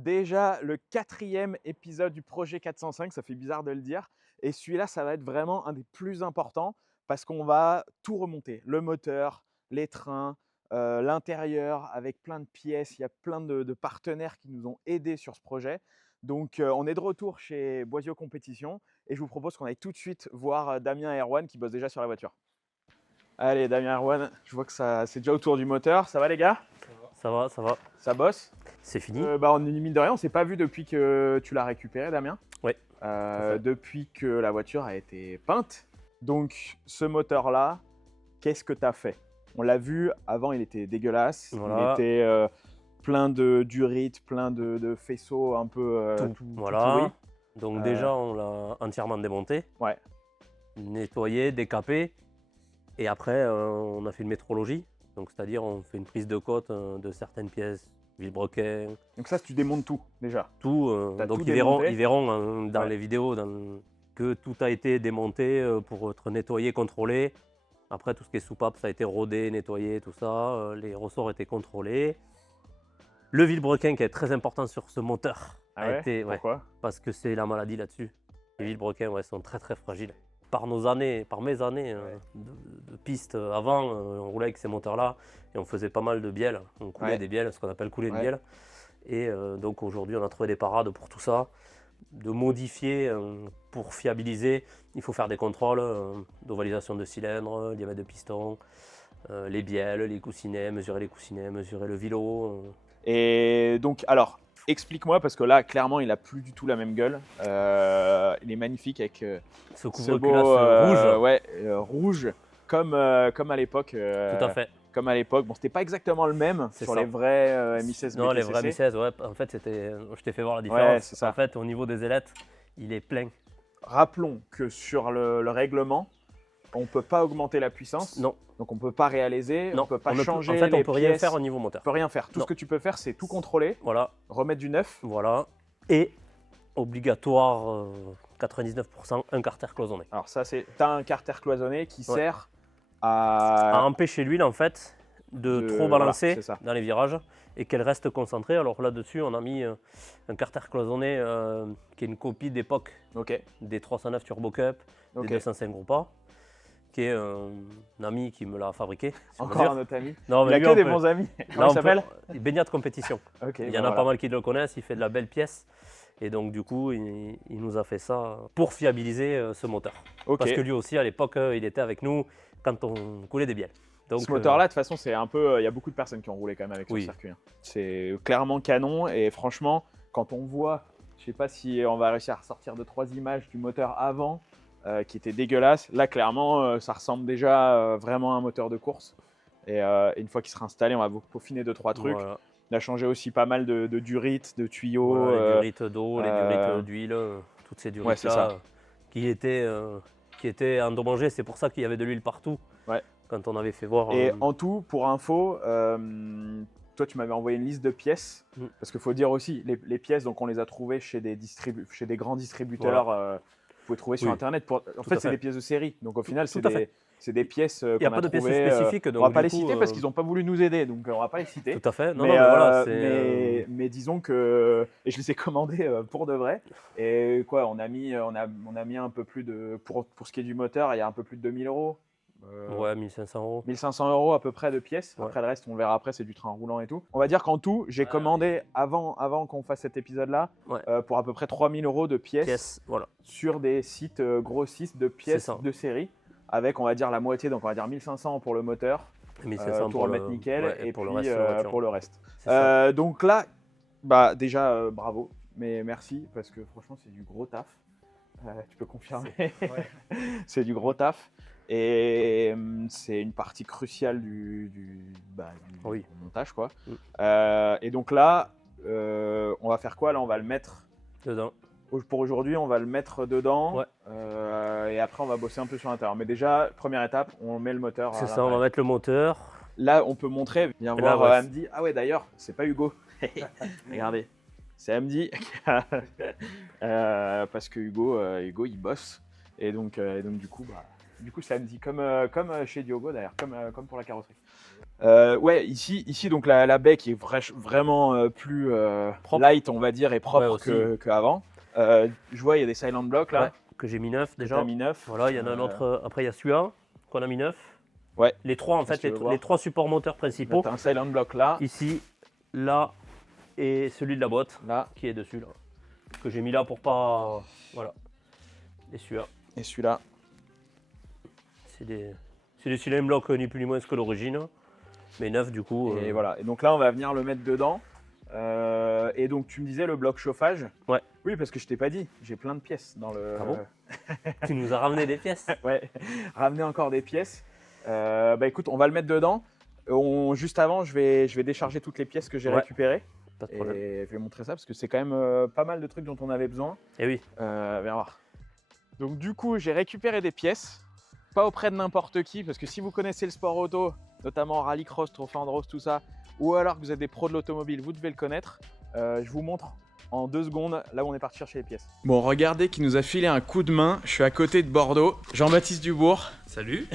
Déjà le 4e épisode du projet 405, ça fait bizarre de le dire. Et celui-là, ça va être vraiment un des plus importants parce qu'on va tout remonter. Le moteur, les trains, l'intérieur avec plein de pièces. Il y a plein de partenaires qui nous ont aidés sur ce projet. Donc, on est de retour chez Boisio Compétition et je vous propose qu'on aille tout de suite voir Damien et Erwan qui bossent déjà sur la voiture. Allez, Damien et Erwan, je vois que c'est déjà autour du moteur. Ça va les gars? Ça va, ça va. Ça bosse? C'est fini? On est mine de rien, on s'est pas vu depuis que tu l'as récupéré, Damien. Oui. Depuis que la voiture a été peinte. Donc, ce moteur-là, qu'est-ce que tu as fait? On l'a vu, avant, il était dégueulasse. Voilà. Il était plein d'urite, plein de faisceaux un peu tout Voilà. pourris. Donc déjà, on l'a entièrement démonté, Ouais, nettoyé, décapé. Et après, on a fait une métrologie. Donc c'est-à-dire, on fait une prise de cote de certaines pièces, vilebrequin, donc ça, tu démontes tout, déjà. tout. T'as Donc tout ils verront, démonté? ils verront dans Ouais. les vidéos que tout a été démonté pour être nettoyé, contrôlé. Après, tout ce qui est soupape, ça a été rodé, nettoyé, tout ça. Les ressorts étaient contrôlés. Le vilebrequin qui est très important sur ce moteur Ah a ouais? été, Pourquoi? parce que c'est la maladie là-dessus. Les vilebrequins sont très très fragiles. Par mes années de piste avant, on roulait avec ces moteurs-là et on faisait pas mal de bielles. On coulait Ouais. des bielles, ce qu'on appelle couler de Ouais. bielles. Et donc aujourd'hui, on a trouvé des parades pour tout ça. De modifier pour fiabiliser, il faut faire des contrôles d'ovalisation de cylindres, diamètre de piston, les bielles, les coussinets, mesurer le vilo. Et donc, alors, explique-moi, parce que là, clairement, il a plus du tout la même gueule. Il est magnifique avec Ce ce couvre-culasse beau rouge, ouais, rouge, comme à l'époque. tout à fait. Comme à l'époque. Bon, c'était pas exactement le même C'est sur ça. les vrais Mi-16 Non, les vrais BTCC. Mi-16, ouais. En fait, je t'ai fait voir la différence. Ouais, c'est ça. En fait, au niveau des ailettes, il est plein. Rappelons que sur le règlement, on peut pas augmenter la puissance. Non, Donc, on peut pas réaliser, non. on peut pas on ne changer en fait, les on peut rien pièces. faire au niveau On moteur. peut rien faire. Tout Non. ce que tu peux faire, c'est tout contrôler, Voilà, remettre du neuf. voilà. Et obligatoire, 99%, un carter cloisonné. Alors ça, t'as un carter cloisonné qui Ouais. sert À à... empêcher l'huile, en fait, de trop voilà, balancer c'est ça. dans les virages et qu'elle reste concentrée. Alors là-dessus, on a mis un carter cloisonné qui est une copie d'époque Ok, des 309 Turbo Cup, ok. des 205 Groupes, qui est un ami qui me l'a fabriqué. sur Encore mesure. un autre ami. Non, Il mais a lui, que on des peut- bons amis. Là, Comment il s'appelle? Baignat de compétition. Ok, Il y en a pas mal qui le connaissent, il fait de la belle pièce. Et donc, du coup, il nous a fait ça pour fiabiliser ce moteur. Ok. Parce que lui aussi, à l'époque, il était avec nous quand on coulait des bielles. Donc, Ce moteur-là, de toute façon, c'est un peu... Il y a beaucoup de personnes qui ont roulé quand même avec ce Oui. circuit. Hein. C'est clairement canon et franchement, quand on voit, je sais pas si on va réussir à ressortir 2-3 images du moteur avant, qui était dégueulasse. Là, clairement, ça ressemble déjà vraiment à un moteur de course. Et une fois qu'il sera installé, on va peaufiner 2-3 trucs. voilà. On a changé aussi pas mal de durites, de tuyaux. Voilà, les durites d'eau, les durites d'huile, toutes ces Ouais, c'est durites-là ça. qui étaient endommagées. C'est pour ça qu'il y avait de l'huile partout Ouais. quand on avait fait voir. Et en tout, pour info, toi, tu m'avais envoyé une liste de pièces. Mm. Parce qu'il faut dire aussi, les pièces, donc on les a trouvées chez des grands distributeurs. Vous pouvez trouver sur Oui. Internet. En Tout fait, à c'est fait. des pièces de série. Donc au final, Tout à fait. c'est des pièces Il n'y a qu'on pas de pièces trouvées, spécifiques. on Donc, va pas du les coup, citer parce qu'ils n'ont pas voulu nous aider. Donc on va pas les citer. Tout à fait. Non, mais, non, mais voilà. C'est, mais disons que et je les ai commandés pour de vrai. Et quoi, on a mis un peu plus de pour ce qui est du moteur, il y a un peu plus de 2000 €. ouais, 1500 €. 1500 € à peu près de pièces. Ouais. Après le reste, on verra après, c'est du train roulant et tout. On va dire qu'en tout, j'ai commandé avant qu'on fasse cet épisode-là Ouais. pour à peu près 3000 € de pièces Voilà. sur des sites grossistes de pièces ça. de série. Avec, on va dire, la moitié, donc on va dire 1500 pour le moteur, 1500 pour le mettre nickel, ouais, et pour puis le reste sur la voiture. pour le reste. C'est ça. Donc là, bah, déjà, bravo, mais merci, parce que franchement, c'est du gros taf. Tu peux confirmer. C'est du gros taf. Et c'est une partie cruciale du Oui. montage, quoi. Mm. Et donc là, on va faire quoi? Là, on va le mettre... Dedans. Pour aujourd'hui, on va le mettre dedans. Ouais. Et après, on va bosser un peu sur l'intérieur. Mais déjà, première étape, on met le moteur. C'est à ça, on l'intérieur. va mettre le moteur. Là, on peut montrer. Viens Et là, voir ouais. Hamdi. Ah ouais, d'ailleurs, c'est pas Hugo. Regardez, c'est Hamdi. Parce que Hugo, il bosse. Et donc du coup, c'est Hamdi. Comme chez Diogo, d'ailleurs. Comme pour la carrosserie. Ouais, ici donc la baie qui est vraiment plus Propre. light, on va dire, et Ouais, propre aussi. qu'avant. Je vois, il y a des silent blocks là. Ouais, que j'ai mis 9 Que déjà. t'as mis 9. Voilà, il y en a un autre. Après, il y a celui-là qu'on a mis 9. Ouais. Les trois, en Si fait, tu veux voir. les trois supports moteurs Là, principaux. t'as un silent block là. Ici, là, et celui de la boîte Là. qui est dessus, là. Que j'ai mis là pour pas. Voilà. Et celui-là. Et celui-là. C'est des silent blocks ni plus ni moins que l'origine. Mais 9 du coup. Et voilà. Et donc là, on va venir le mettre dedans. Et donc, tu me disais le bloc chauffage. Ouais. Oui, parce que je t'ai pas dit, j'ai plein de pièces dans le. Ah bon? Tu nous as ramené des pièces. Ouais, ramener encore des pièces. Bah écoute, on va le mettre dedans. Juste avant, je vais décharger toutes les pièces que j'ai Ouais. récupérées. Pas de problème. Et je vais montrer ça parce que c'est quand même pas mal de trucs dont on avait besoin. Et oui. Viens voir. Donc du coup, j'ai récupéré des pièces. Pas auprès de n'importe qui, parce que si vous connaissez le sport auto, notamment rallycross, Trophée Andros, tout ça, ou alors que vous êtes des pros de l'automobile, vous devez le connaître. Je vous montre en 2 secondes là où on est parti chercher les pièces. Bon, regardez qui nous a filé un coup de main. Je suis à côté de Bordeaux. Jean-Baptiste Dubourg. Salut.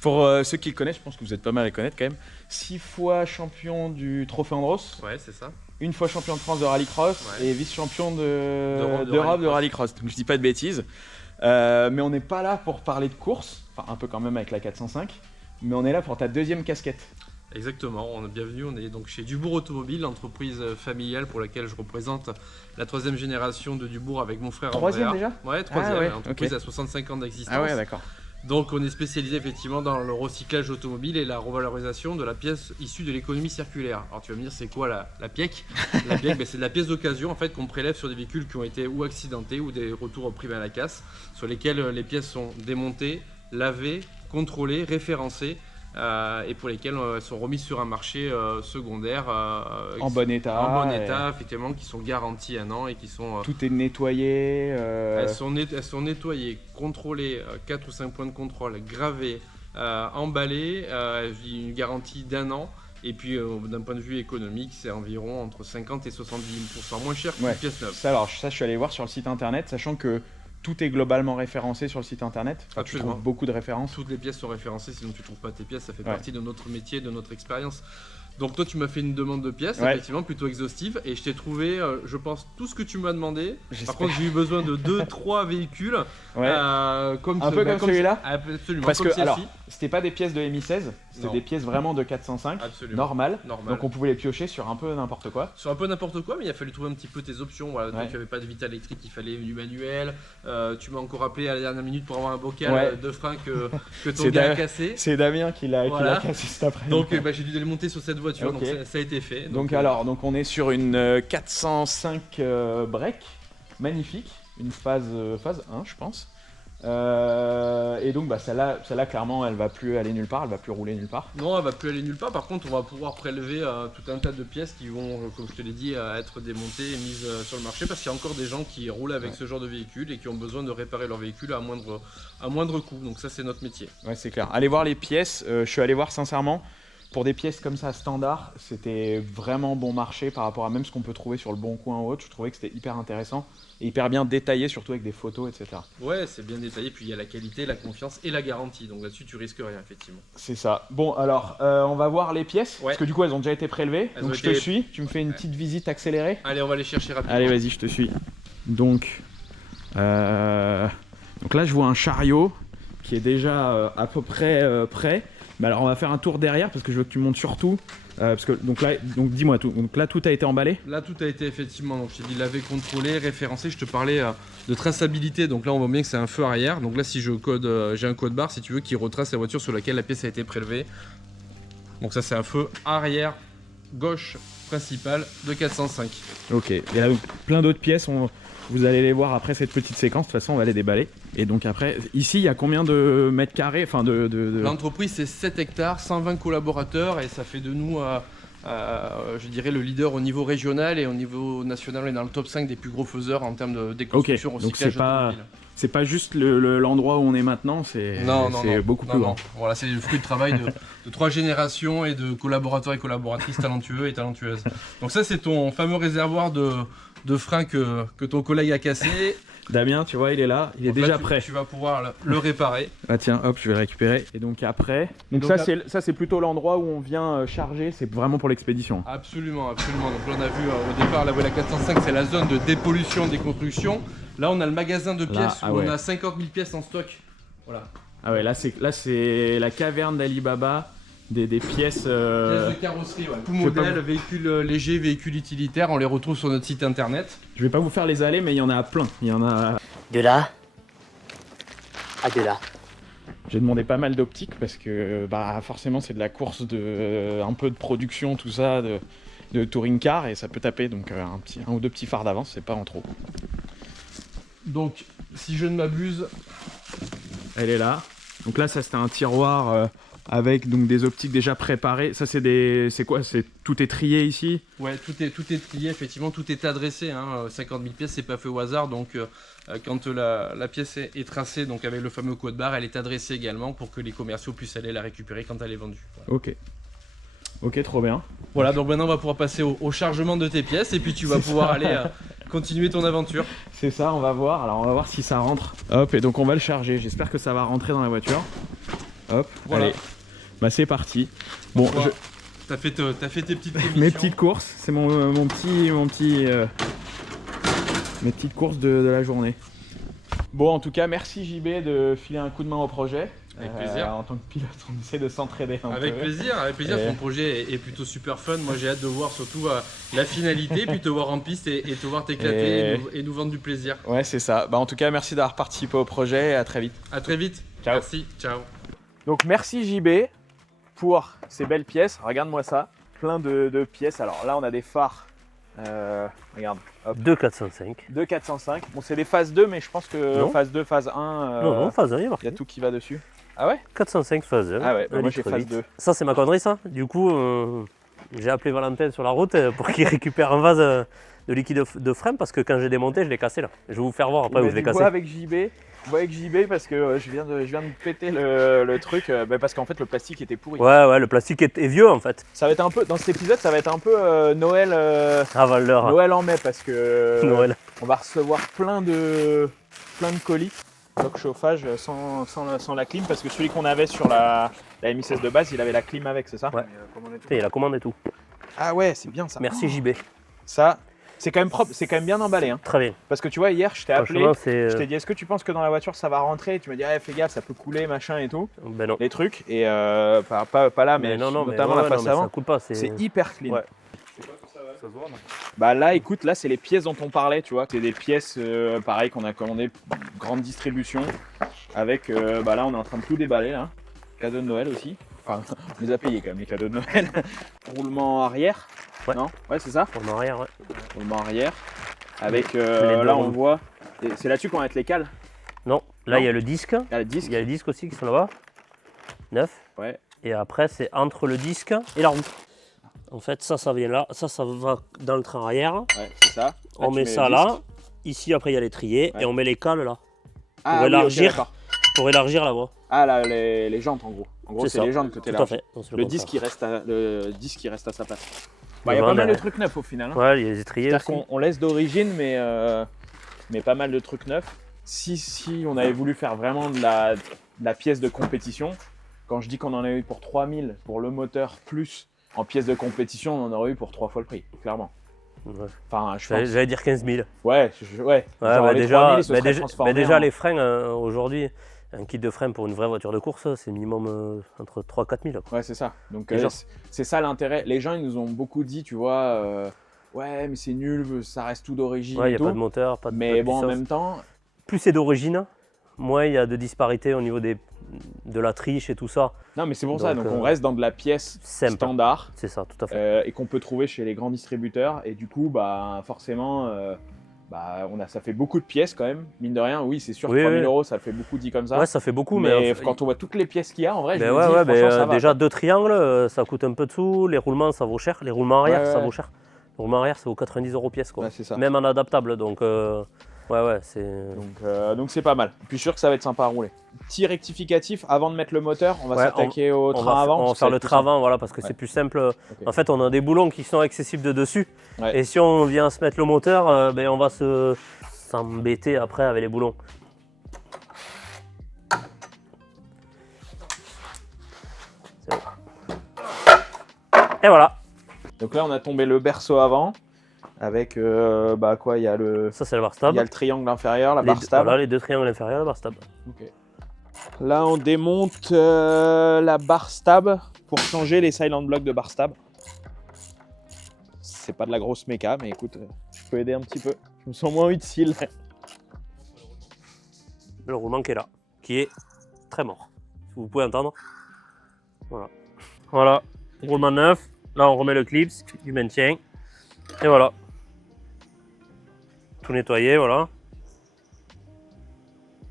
Pour ceux qui le connaissent, je pense que vous êtes pas mal à le connaître quand même. 6 fois champion du Trophée Andros. Ouais, c'est ça. 1 fois champion de France de rallycross. Ouais. Et vice-champion D'Europe d'Europe de rallycross. rallycross. Donc je dis pas de bêtises. Mais on n'est pas là pour parler de course. Enfin, un peu quand même avec la 405. Mais on est là pour ta 2e casquette. Exactement, on est bienvenue. On est donc chez Dubourg Automobile, l'entreprise familiale pour laquelle je représente la 3e génération de Dubourg avec mon frère 3e Andrea. déjà? Ouais, 3e. Ah ouais, L'entreprise ok. a 65 ans d'existence. Ah ouais, d'accord. Donc on est spécialisé effectivement dans le recyclage automobile et la revalorisation de la pièce issue de l'économie circulaire. Alors tu vas me dire c'est quoi la pièce? La pièce, c'est de la pièce d'occasion en fait qu'on prélève sur des véhicules qui ont été ou accidentés ou des retours privés à la casse, sur lesquels les pièces sont démontées, lavées, contrôlées, référencées. Et pour lesquelles elles sont remises sur un marché secondaire En bon état. en bon et état, effectivement, qui sont garanties 1 an et qui sont Tout est nettoyé. elles sont nettoyées, contrôlées, 4 ou 5 points de contrôle, gravées, emballées, une garantie d'1 an. Et puis d'un point de vue économique, c'est environ entre 50 et 70% moins cher qu'une Ouais. pièce neuve. Ça, alors, ça, je suis allé voir sur le site internet, sachant que tout est globalement référencé sur le site internet. Enfin, tu Absolument. trouves beaucoup de références. Toutes les pièces sont référencées, sinon tu ne trouves pas tes pièces, ça fait Ouais. partie de notre métier, de notre expérience. Donc toi tu m'as fait une demande de pièces, Ouais. effectivement plutôt exhaustive, et je t'ai trouvé, je pense, tout ce que tu m'as demandé. J'espère. Par contre j'ai eu besoin de 2-3 véhicules, Ouais. comme Un peu comme celui-là. Absolument, Parce comme que, alors, celle-ci. c'était pas des pièces de MI16, c'était Non. des pièces vraiment de 405, Absolument. normales. Normal. Donc on pouvait les piocher sur un peu n'importe quoi. Sur un peu n'importe quoi, mais il a fallu trouver un petit peu tes options. Voilà, Ouais. donc il n'y avait pas de Vita électrique, il fallait du manuel. Tu m'as encore appelé à la dernière minute pour avoir un bocal Ouais. de frein que ton C'est gars a Da- cassé. C'est Damien qui l'a Voilà. cassé cet après-midi. Donc j'ai dû les monter sur cette voiture, Ok. donc ça a été fait. Donc alors, donc on est sur une 405 break, magnifique, une phase 1 je pense. Et donc bah, celle-là clairement elle va plus aller nulle part, elle va plus rouler nulle part. Non, elle va plus aller nulle part. Par contre, on va pouvoir prélever tout un tas de pièces qui vont, comme je te l'ai dit, être démontées et mises sur le marché parce qu'il y a encore des gens qui roulent avec Ouais. ce genre de véhicule et qui ont besoin de réparer leur véhicule à moindre coût. Donc ça, c'est notre métier. Ouais c'est clair. Allez voir les pièces, je suis allé voir sincèrement, pour des pièces comme ça standard, c'était vraiment bon marché par rapport à même ce qu'on peut trouver sur le Bon Coin ou autre. Je trouvais que c'était hyper intéressant et hyper bien détaillé, surtout avec des photos, etc. Ouais, c'est bien détaillé. Puis il y a la qualité, la confiance et la garantie. Donc là-dessus, tu risques rien, effectivement. C'est ça. Bon alors, on va voir les pièces, Ouais. parce que du coup elles ont déjà été prélevées. Elles Donc ont je te été- suis, tu me fais une petite visite accélérée. Allez, on va les chercher rapidement. Allez, vas-y, je te suis. Donc là, je vois un chariot qui est déjà à peu près prêt. Mais alors, on va faire un tour derrière parce que je veux que tu montes surtout. Parce que donc dis-moi tout. Donc là, tout a été emballé. Là, tout a été effectivement, donc je t'ai dit lavé, contrôlé, référencé. Je te parlais de traçabilité. Donc là, on voit bien que c'est un feu arrière. Donc là, si je code, j'ai un code barre, si tu veux, qui retrace la voiture sur laquelle la pièce a été prélevée. Donc ça, c'est un feu arrière gauche principale de 405. Ok. Et là, donc, plein d'autres pièces. Vous allez les voir après cette petite séquence. De toute façon, on va les déballer. Et donc après, ici, il y a combien de mètres carrés, enfin de... L'entreprise, c'est 7 hectares, 120 collaborateurs et ça fait de nous, je dirais, le leader au niveau régional et au niveau national. On est dans le top 5 des plus gros faiseurs en termes de déconstruction. Ok, donc recyclage c'est pas- automobile. C'est pas juste l'endroit où on est maintenant, c'est Non, beaucoup non, plus non. grand. Voilà, c'est le fruit de travail de 3 générations et de collaborateurs et collaboratrices talentueux et talentueuses. Donc ça, c'est ton fameux réservoir de frein que ton collègue a cassé. Damien, tu vois, il est là, il est déjà prêt. Tu vas pouvoir le réparer. Ah tiens, hop, je vais le récupérer. Et donc après, donc Donc ça c'est plutôt l'endroit où on vient charger, c'est vraiment pour l'expédition. Absolument, absolument. Donc là on a vu au départ la 405, c'est la zone de dépollution des constructions. Là on a le magasin de pièces Là, où on a 50 000 pièces en stock. Voilà. Ah ouais, là c'est la caverne d'Alibaba, des pièces... Pièces de carrosserie, ouais. Tout modèle, véhicules légers, véhicules utilitaires, on les retrouve sur notre site internet. Je vais pas vous faire les allées, mais il y en a plein. Il y en a... De là à de là. J'ai demandé pas mal d'optiques parce que bah forcément c'est de la course de un peu de production, tout ça, de touring car, et ça peut taper, donc un ou deux petits phares d'avance, c'est pas en trop. Donc si je ne m'abuse, Elle est là. Donc là ça c'était un tiroir avec donc des optiques déjà préparées. Ça c'est quoi? Tout est trié ici? ouais, tout est trié, effectivement, tout est adressé. 50 000 pièces, c'est pas fait au hasard. Donc quand la pièce est tracée, donc avec le fameux code barre, elle est adressée également pour que les commerciaux puissent aller la récupérer quand elle est vendue. Voilà. Ok, trop bien. Voilà, donc maintenant on va pouvoir passer au chargement de tes pièces et puis tu vas pouvoir aller continuer ton aventure. C'est ça, on va voir. Alors on va voir si ça rentre. Hop, et donc on va le charger. J'espère que ça va rentrer dans la voiture. Hop, Voilà. allez. Bah c'est parti. Bon, Voilà. T'as fait tes petites commissions. mes petites courses, c'est mes petites courses de la journée. Bon, en tout cas, merci JB de filer un coup de main au projet. Avec plaisir. En tant que pilote, on essaie de s'entraider un peu. Avec plaisir. Et- Ton projet est plutôt super fun. Moi j'ai hâte de voir surtout la finalité, puis te voir en piste et te voir t'éclater et nous vendre du plaisir. Ouais, c'est ça. Bah, en tout cas, merci d'avoir participé au projet et à très vite. À très vite. Ciao. Merci. Ciao. Donc merci JB pour ces belles pièces. Regarde-moi ça, plein de pièces. Alors là, on a des phares. Regarde, hop, 2 405. 2 405. Bon, c'est des phases 2, mais je pense que Non. phase 2, phase 1, Non, phase 1, il y a il y marqué. a tout qui va dessus. Ah ouais? 405 phase 1. Ah ouais, bah moi j'ai phase 1,8 2. litre. Ça, c'est ma connerie, ça. Du coup, j'ai appelé Valentin sur la route pour qu'il récupère un vase de liquide de frein parce que quand j'ai démonté, je l'ai cassé là. Je vais vous faire voir après où je l'ai cassé. Vois avec JB parce que je viens de péter le truc parce qu'en fait le plastique était pourri. Ouais, le plastique est vieux en fait. Ça va être un peu dans cet épisode, ça va être un peu Noël Valeur. Noël en mai parce que Noël. on va recevoir plein de colis. Bloc chauffage sans la clim parce que celui qu'on avait sur la MI16 de base, il avait la clim avec, c'est ça? Ouais. Et la commande et tout. Ah ouais, c'est bien ça. Merci JB. Ça, c'est quand même propre, c'est quand même bien emballé. Hein. Très bien. Parce que tu vois, hier, je t'ai appelé, Franchement, c'est. je t'ai dit, est-ce que tu penses que dans la voiture ça va rentrer? Et tu m'as dit, fais gaffe, ça peut couler, machin et tout. Ben non. Les trucs, et pas là, mais non, notamment mais la face ça avant, coule pas. c'est hyper clean. Ouais. Bah là, écoute, là, c'est les pièces dont on parlait, tu vois. C'est des pièces, pareil, qu'on a commandées, grande distribution. Avec, là, on est en train de tout déballer, là. Cadeaux de Noël aussi. Enfin, on les a payés quand même, les cadeaux de Noël. Roulement arrière. Ouais. Non? Ouais, c'est ça? Pour en arrière, ouais. Roulement arrière. Avec, Les deux là, on roues. voit. C'est là-dessus qu'on va mettre les cales. Non, là Non. il y a le disque. Il y a le disque. Il y a les disques aussi qui sont là-bas. 9. Ouais. Et après, c'est entre le disque et la roue. En fait, ça vient là. Ça va dans le train arrière. Ouais, c'est ça. Là, On tu met mets ça le là. disque. Ici, après, il y a les triers. Ouais. Et on met les cales là. Ah, pour oui, élargir. ok, d'accord. Pour élargir la voie. Ah, là, les jantes en gros. En gros, c'est ça. les jantes que tu Tout à fait. Non, c'est Le contraire. disque, il reste à sa place. Bah, il y a Devant, pas mal de derrière. trucs neufs au final. Hein. Ouais, il y a les étriers C'est-à-dire aussi. qu'on laisse d'origine, mais pas mal de trucs neufs. Si on avait voulu faire vraiment de la pièce de compétition, quand je dis qu'on en a eu pour 3000 pour le moteur plus en pièce de compétition, on en aurait eu pour 3 fois le prix, clairement. Ouais. Enfin, je pense. J'allais dire 15 000. Ouais, Ouais, genre bah les déjà, 3000, ils se bah seraient déjà, transformés bah déjà en- les freins aujourd'hui, un kit de frein pour une vraie voiture de course, c'est minimum entre 3 000 et 4 000. Quoi. Ouais, c'est ça. Donc, Déjà. c'est ça l'intérêt. Les gens, ils nous ont beaucoup dit, tu vois, ouais, mais c'est nul, ça reste tout d'origine. Ouais, il et n'y a tout. pas de moteur, pas de Mais bon, en puissance. même temps, Plus c'est d'origine, moins il y a de disparité au niveau de la triche et tout ça. non, mais c'est pour ça. Donc, Donc, on reste dans de la pièce Simple. standard. C'est ça, tout à fait. Et qu'on peut trouver chez les grands distributeurs. Et du coup, bah, forcément, ça fait beaucoup de pièces quand même. Mine de rien, oui, c'est sûr, Oui, 3000 oui. euros, ça fait beaucoup dit comme ça. Ouais, ça fait beaucoup, mais mais quand on voit toutes les pièces qu'il y a, en vrai, je ben me ouais, dis, ouais, franchement, ça va. déjà 2 triangles, ça coûte un peu de sous. Les roulements, ça vaut cher. Les roulements arrière, Ouais, ça ouais. vaut cher. Le roulement arrière, ça vaut 90 € pièce, quoi. Ouais, c'est ça. Même en adaptable. Donc, Ouais, c'est... Donc c'est pas mal. Puis je suis sûr que ça va être sympa à rouler. Petit rectificatif, avant de mettre le moteur, on va s'attaquer au train avant. On va faire le train avant, voilà, parce que c'est plus simple. Okay. En fait, on a des boulons qui sont accessibles de dessus. Ouais. Et si on vient se mettre le moteur, on va s'embêter après avec les boulons. Et voilà. Donc là, on a tombé le berceau avant. Avec quoi, il y a le. Ça, c'est la barre stable. Il y a le triangle inférieur, la barre stable. Voilà, les deux triangles inférieurs, la barre stable. Okay. Là, on démonte la barre stable pour changer les silent blocks de barre stable. C'est pas de la grosse méca, mais écoute, je peux aider un petit peu. Je me sens moins utile. Le roulement qui est là, qui est très mort. Vous pouvez entendre. Voilà, roulement neuf. Là, on remet le clip du maintien. Et voilà. Tout nettoyé, voilà.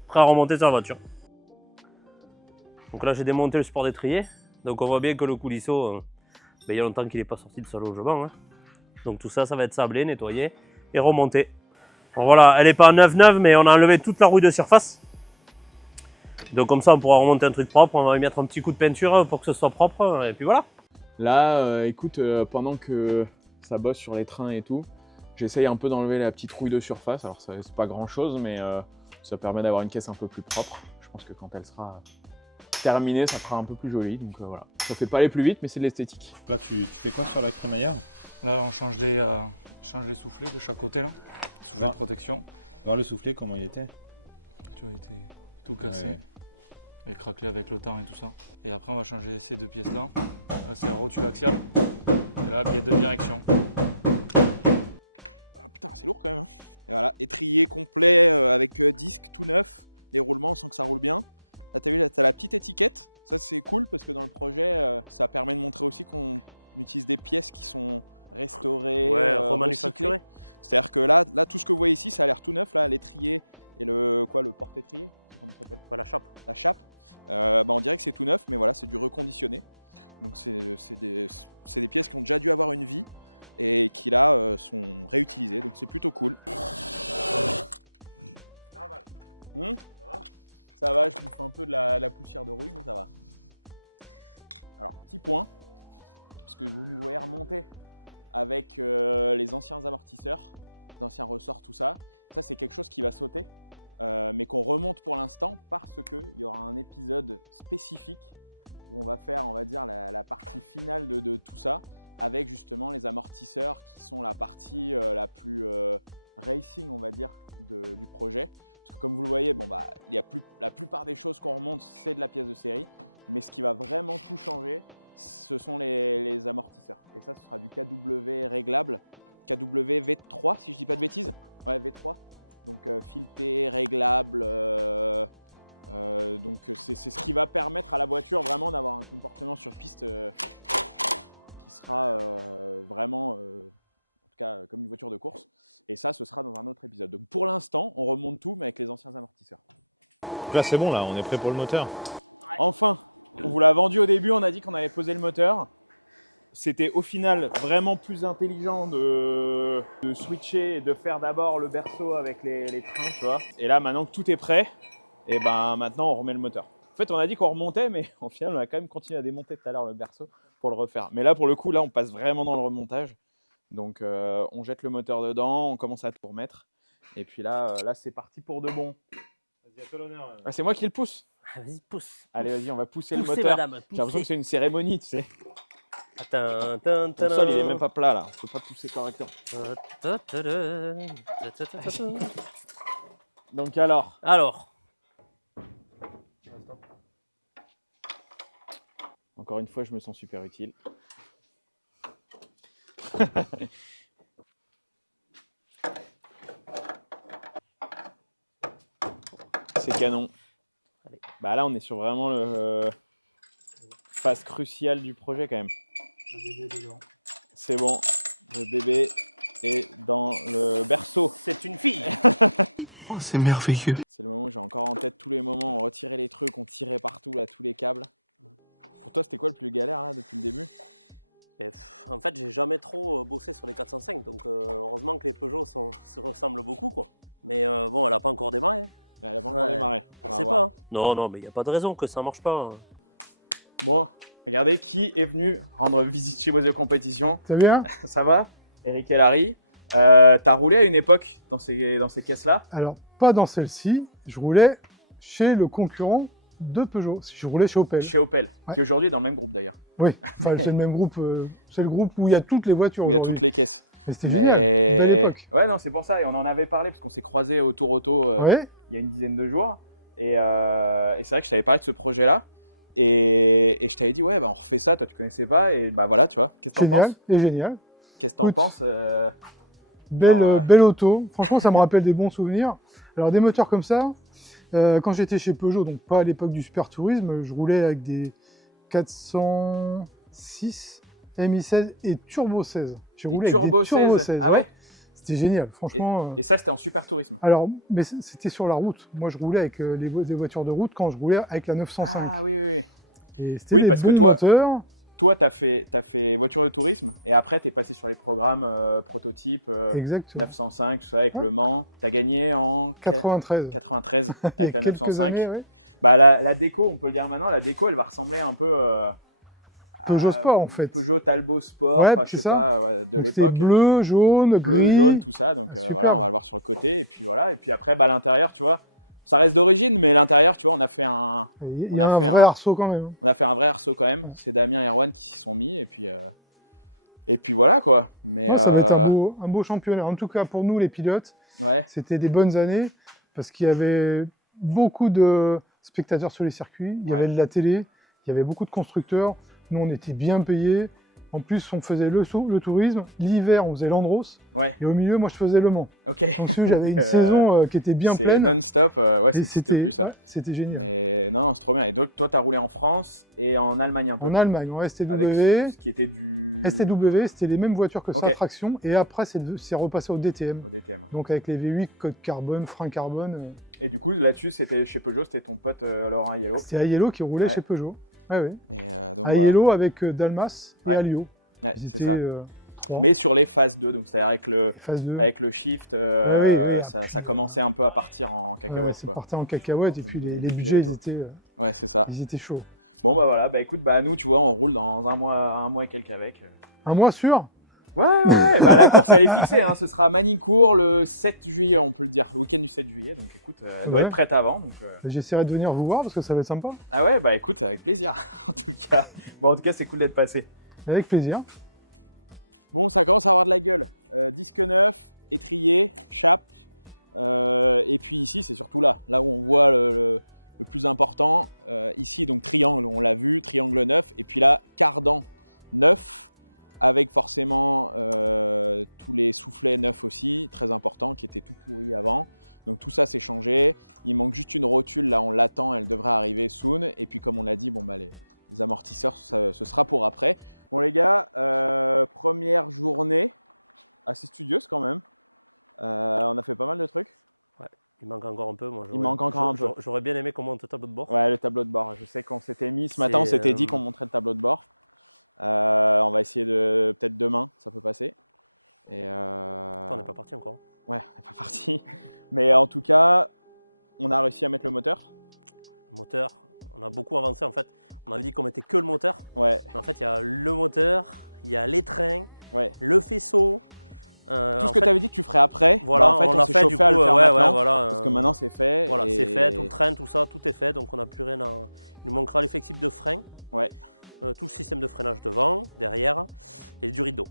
Prêt à remonter sur la voiture. Donc là, j'ai démonté le support d'étrier. Donc on voit bien que le coulisseau, il y a longtemps qu'il n'est pas sorti de son logement. Hein. Donc tout ça, ça va être sablé, nettoyé et remonté. Bon, voilà, elle n'est pas neuve, mais on a enlevé toute la rouille de surface. Donc comme ça, on pourra remonter un truc propre. On va y mettre un petit coup de peinture pour que ce soit propre. Et puis voilà. Là, écoute, pendant que ça bosse sur les trains et tout, j'essaye un peu d'enlever la petite rouille de surface. Alors c'est pas grand chose, mais ça permet d'avoir une caisse un peu plus propre. Je pense que quand elle sera terminée, ça fera un peu plus joli. Donc voilà, ça fait pas aller plus vite, mais c'est de l'esthétique. Là, tu fais quoi sur la crémaillère? Là, on change les soufflets de chaque côté là. Soufflet de protection. Voir le soufflet, comment il était? Tu vois, il était tout cassé. Et craquelé avec le temps et tout ça. Et après, on va changer ces deux pièces là. Là, c'est la rotule axiale. Et là, billet de direction. Ah, putain, c'est lourd quand même. Hein. Et voilà, étrier complet avec disque tout neuf. Les roulements, on sent que ça roule bien. Là, t'as vu, là, t'as la petite étiquette. Ça, c'est cool parce que dans le projet, ça permet de montrer aussi qu'on utilise des pièces qui sont restaurées, remanufacturées. C'est-à-dire que là, tout ce que vous voyez ici, ça a l'air tout neuf. Là, l'étrier et le porte-étrier. Comment ça s'appelle? La chape. La chape. On dirait que c'est tout neuf, mais voilà, c'est du reconditionné. Donc c'est des pièces qui ont déjà dû avoir une vie et qui là sont réutilisées. Donc c'est plutôt cool. Ça va, je bouffe un peu de la poussière de rouille, mais ça va. Alors, petit point, parce que vous nous voyez remonter avec les anciens amortisseurs, les anciens ressorts, tout ça. Ça, c'est quelque chose qui va sauter. Mais qu'on remonte pour l'instant parce qu'il y aura un épisode spécifique où on va faire, on va dire, la partie finale de tout ça avec justement les amortisseurs qui sont la partie la plus racing, on va dire, du projet. Parce que comme vous le voyez, la plupart des choses qu'on remonte, c'est de la pièce de série. Mais ce qui va vraiment tout changer, ce sont les amortisseurs. Et ça, ce sera du KW réglable, KW V3 si je dis pas de bêtises. Ouais, V3. Donc fileté, réglable, donc c'est ce qui va permettre à la voiture vraiment d'avoir un comportement sur piste qui sera vraiment, en tout cas comme une voiture de course. Et ça, ce sera dans un autre épisode. Donc pour l'instant, on remonte tout, mais avec les anciens amortisseurs. Là, c'est bon, là, on est prêt pour le moteur. Enfin, on vous l'a vendu au début, on a dit qu'on avait posé le moteur. C'était au final vraiment plus intelligent de switcher et de faire d'abord le berceau avec les trains, tu vois. Et là, maintenant que tout est prêt, et maintenant on remet le moteur. En fait, on a dit qu'on remontait, mais au final, on a quand même continué à démonter tout à l'heure le berceau pour le refaire. Mais là, pour le coup, là, on passe vraiment dans le remontage. Donc, on jette le moteur dedans, on commence à tout remettre. Et puis là, c'est parti pour de bon. Vas-y, à toi l'honneur. Ah, c'est moi qui le pousse. Vas-y, pousse. Allez, vas-y, on va pousser le Poussez, moteur. madame, J'ai l'impression que c'est une cérémonie, tu sais. Le sol, il est même pas plat là, on peut pas pousser correctement. Donc alors, encore une fois, je me sens super utile. C'est canon. Bah là, on est sur vraiment le phase cruciale du projet quand même. Le bébé dedans. C'est bon, le bébé est dans le berceau. C'est une fille. Oh, c'est merveilleux. C'est le moment où j'ai encore en tête tous les moments où on retirait les trucs, on tirait partout là, tous les câbles. Pour toi, c'était quoi le plus galère là, depuis le début? En fait, j'ai jamais trop bossé sur les 405, donc heureusement que les Peugeot se ressemblent beaucoup, quoi. Mais bon, elle n'a pas encore démarré. Elle a pas encore Ouais. démarré. On On va sait voir. pas. Non, mais il n'y a pas de raison que ça marche pas. Bon, regardez qui est venu rendre visite chez Boisé Compétition. C'est bien? Ça va? Eric et Larry. T'as roulé à une époque dans ces caisses-là? Alors, pas dans celle-ci. Je roulais chez le concurrent de Peugeot. Je roulais chez Opel. Chez Opel, Ouais. qui aujourd'hui est dans le même groupe d'ailleurs. Oui, enfin, c'est le même groupe. C'est le groupe où il y a toutes les voitures. Où il y a aujourd'hui. toutes les caisses. Mais c'était génial, belle époque. Ouais, non, c'est pour ça. Et on en avait parlé parce qu'on s'est croisés au Tour Auto Ouais. il y a une dizaine de jours. Et c'est vrai que je t'avais parlé de ce projet-là. Et je t'avais dit, ouais, bah, on refait ça. Toi, tu connaissais pas. Et bah voilà, tu vois. Qu'est-ce que t'en Génial penses? et génial. Qu'est-ce que t'en Écoute, penses Belle, Genre, belle auto. Franchement, ça me rappelle des bons souvenirs. Alors, des moteurs comme ça, quand j'étais chez Peugeot, donc pas à l'époque du Super Tourisme, je roulais avec des 406 MI16 et Turbo 16. J'ai roulé avec Turbo des Turbo 16. 16. Ah ouais? C'était génial, franchement. Et ça, c'était en super tourisme. Alors, mais c'était sur la route. Moi, je roulais avec des voitures de route quand je roulais avec la 905. Ah oui, oui, oui. Et c'était Oui, des parce que bons toi- moteurs. Toi, t'as fait voiture de tourisme. Et après, t'es passé sur les programmes prototypes Exactement. 905, tout ça, avec Ouais. Le Mans. T'as gagné en 93. 93 Il y a avec la quelques 905. années, ouais. Bah, la déco, on peut le dire maintenant, la déco, elle va ressembler un peu Peugeot à Sport, en fait. Peugeot Talbot Sport, Ouais, enfin, je c'est sais ça. pas, ouais, de Donc, c'était l'époque. bleu, jaune, Bleu, gris. jaune, tout ça. Donc Super. voilà, on va le voir sur le côté. Et puis voilà. Et puis après, bah, l'intérieur, tu vois, ça reste d'origine, mais l'intérieur, tu vois, on a fait un Il On y a a un fait vrai un- arceau quand même. vrai arceau quand même. C'est Damien et Erwan qui s'y sont mis. Et puis voilà quoi. Mais Non, ça va être un beau championnat. En tout cas, pour nous, les pilotes, ouais. c'était des bonnes années parce qu'il y avait beaucoup de spectateurs sur les circuits, il y Ouais. avait de la télé, il y avait beaucoup de constructeurs. Nous, on était bien payés. En plus, on faisait le tourisme. L'hiver, on faisait l'Andros. Ouais. Et au milieu, moi, je faisais Le Mans. Ok. Donc, si j'avais une saison qui était bien C'est pleine. non-stop. Ouais, Et c'est c'était plus ça. ouais, c'était génial. Mais non, c'est trop bien. Et donc toi, t'as roulé en France et en Allemagne un peu. En Allemagne, en STW. Avec ce qui était du STW, c'était les mêmes voitures que Ok. sa traction. Et après, c'est repassé au DTM. au DTM. Donc avec les V8, code carbone, frein carbone. Et du coup, là-dessus, c'était chez Peugeot, c'était ton pote Laurent Aiello. C'était Aiello qui roulait Ouais. chez Peugeot. Ouais, ouais. Et donc voilà. Aiello avec Dalmas Ouais. et Alio. Ouais, Ils c'est étaient, ça. 3. Mais sur les phases 2, donc c'est-à-dire Phase 2. avec le shift, oui, oui, ça après, commençait un peu à partir en cacahuètes. c'est quoi. parti en cacahuète et Au puis niveau les des budgets, budgets et Ouais, c'est ça. ils étaient chauds. Bon, bah voilà, bah écoute, bah nous, tu vois, on roule dans un mois et quelques avec. Un mois sûr. Ouais, bah la course, elle est fixée. Hein. Ce sera à Manicourt le 7 juillet, on peut le dire, le week-end du 7 juillet. Donc écoute, elle doit Ouais. être prête avant. Donc, J'essaierai de venir vous voir parce que ça va être sympa. Ah ouais, bah écoute, avec plaisir, en tout cas. Bon, en tout cas, c'est cool d'être passé. Avec plaisir. Bon, ça commence à avoir de la gueule. Disque neuf, étrier, chape. Et puis ici, c'est surtout là où on voit le plus important. Ici, donc triangle, on l'a vu, triangle neuf. Et puis là, cardan neuf, avec forcément tous les soufflets neufs aussi, très important, qui étaient tout pourris avant. Donc tout ça, c'est changé. Il manque juste une rotule, là, on l'attend, elle devrait arriver soon. Et puis comme on l'a dit, bon, bah, les amortisseurs, ce sera pour après. Bon les gars, première journée, assez studieuse quand même. On a fait pas mal de trucs. Il manque encore un peu. Moi, Il manque encore un peu. J'aurais bien aimé qu'on monte le tableau de bord. Ouais, le tableau de bord. Je sais qu'on s'était mis, ce matin on s'était dit qu'on montrait le tableau de bord. On va essayer de, peut-être demain, ça peut passer. Et On n'est pas parti encore. Ouais, on n'est pas parti. Mais en tout cas, on a réussi à mettre le moteur. Le moteur, on a beaucoup avancé en fait. On avait dit qu'on mettait que le moteur. Ouais, Mais en fait, il y a le moteur, il y a les trains, ouais. le faisceau. Tout en ce que fait, tu avais dit que tu ferais après, voilà, bah, en fait, on l'a s'est fait chauffé à le faire ouais, maintenant. voilà, Parce que maintenant c'est fait. Voilà, et- c'est fait, tout le train, tout ça, tout est fait. Donc on n'a plus rien à. Il nous manquera les flexibles de frein. Ouais. Tout le système de freinage devant, derrière, et du rideau.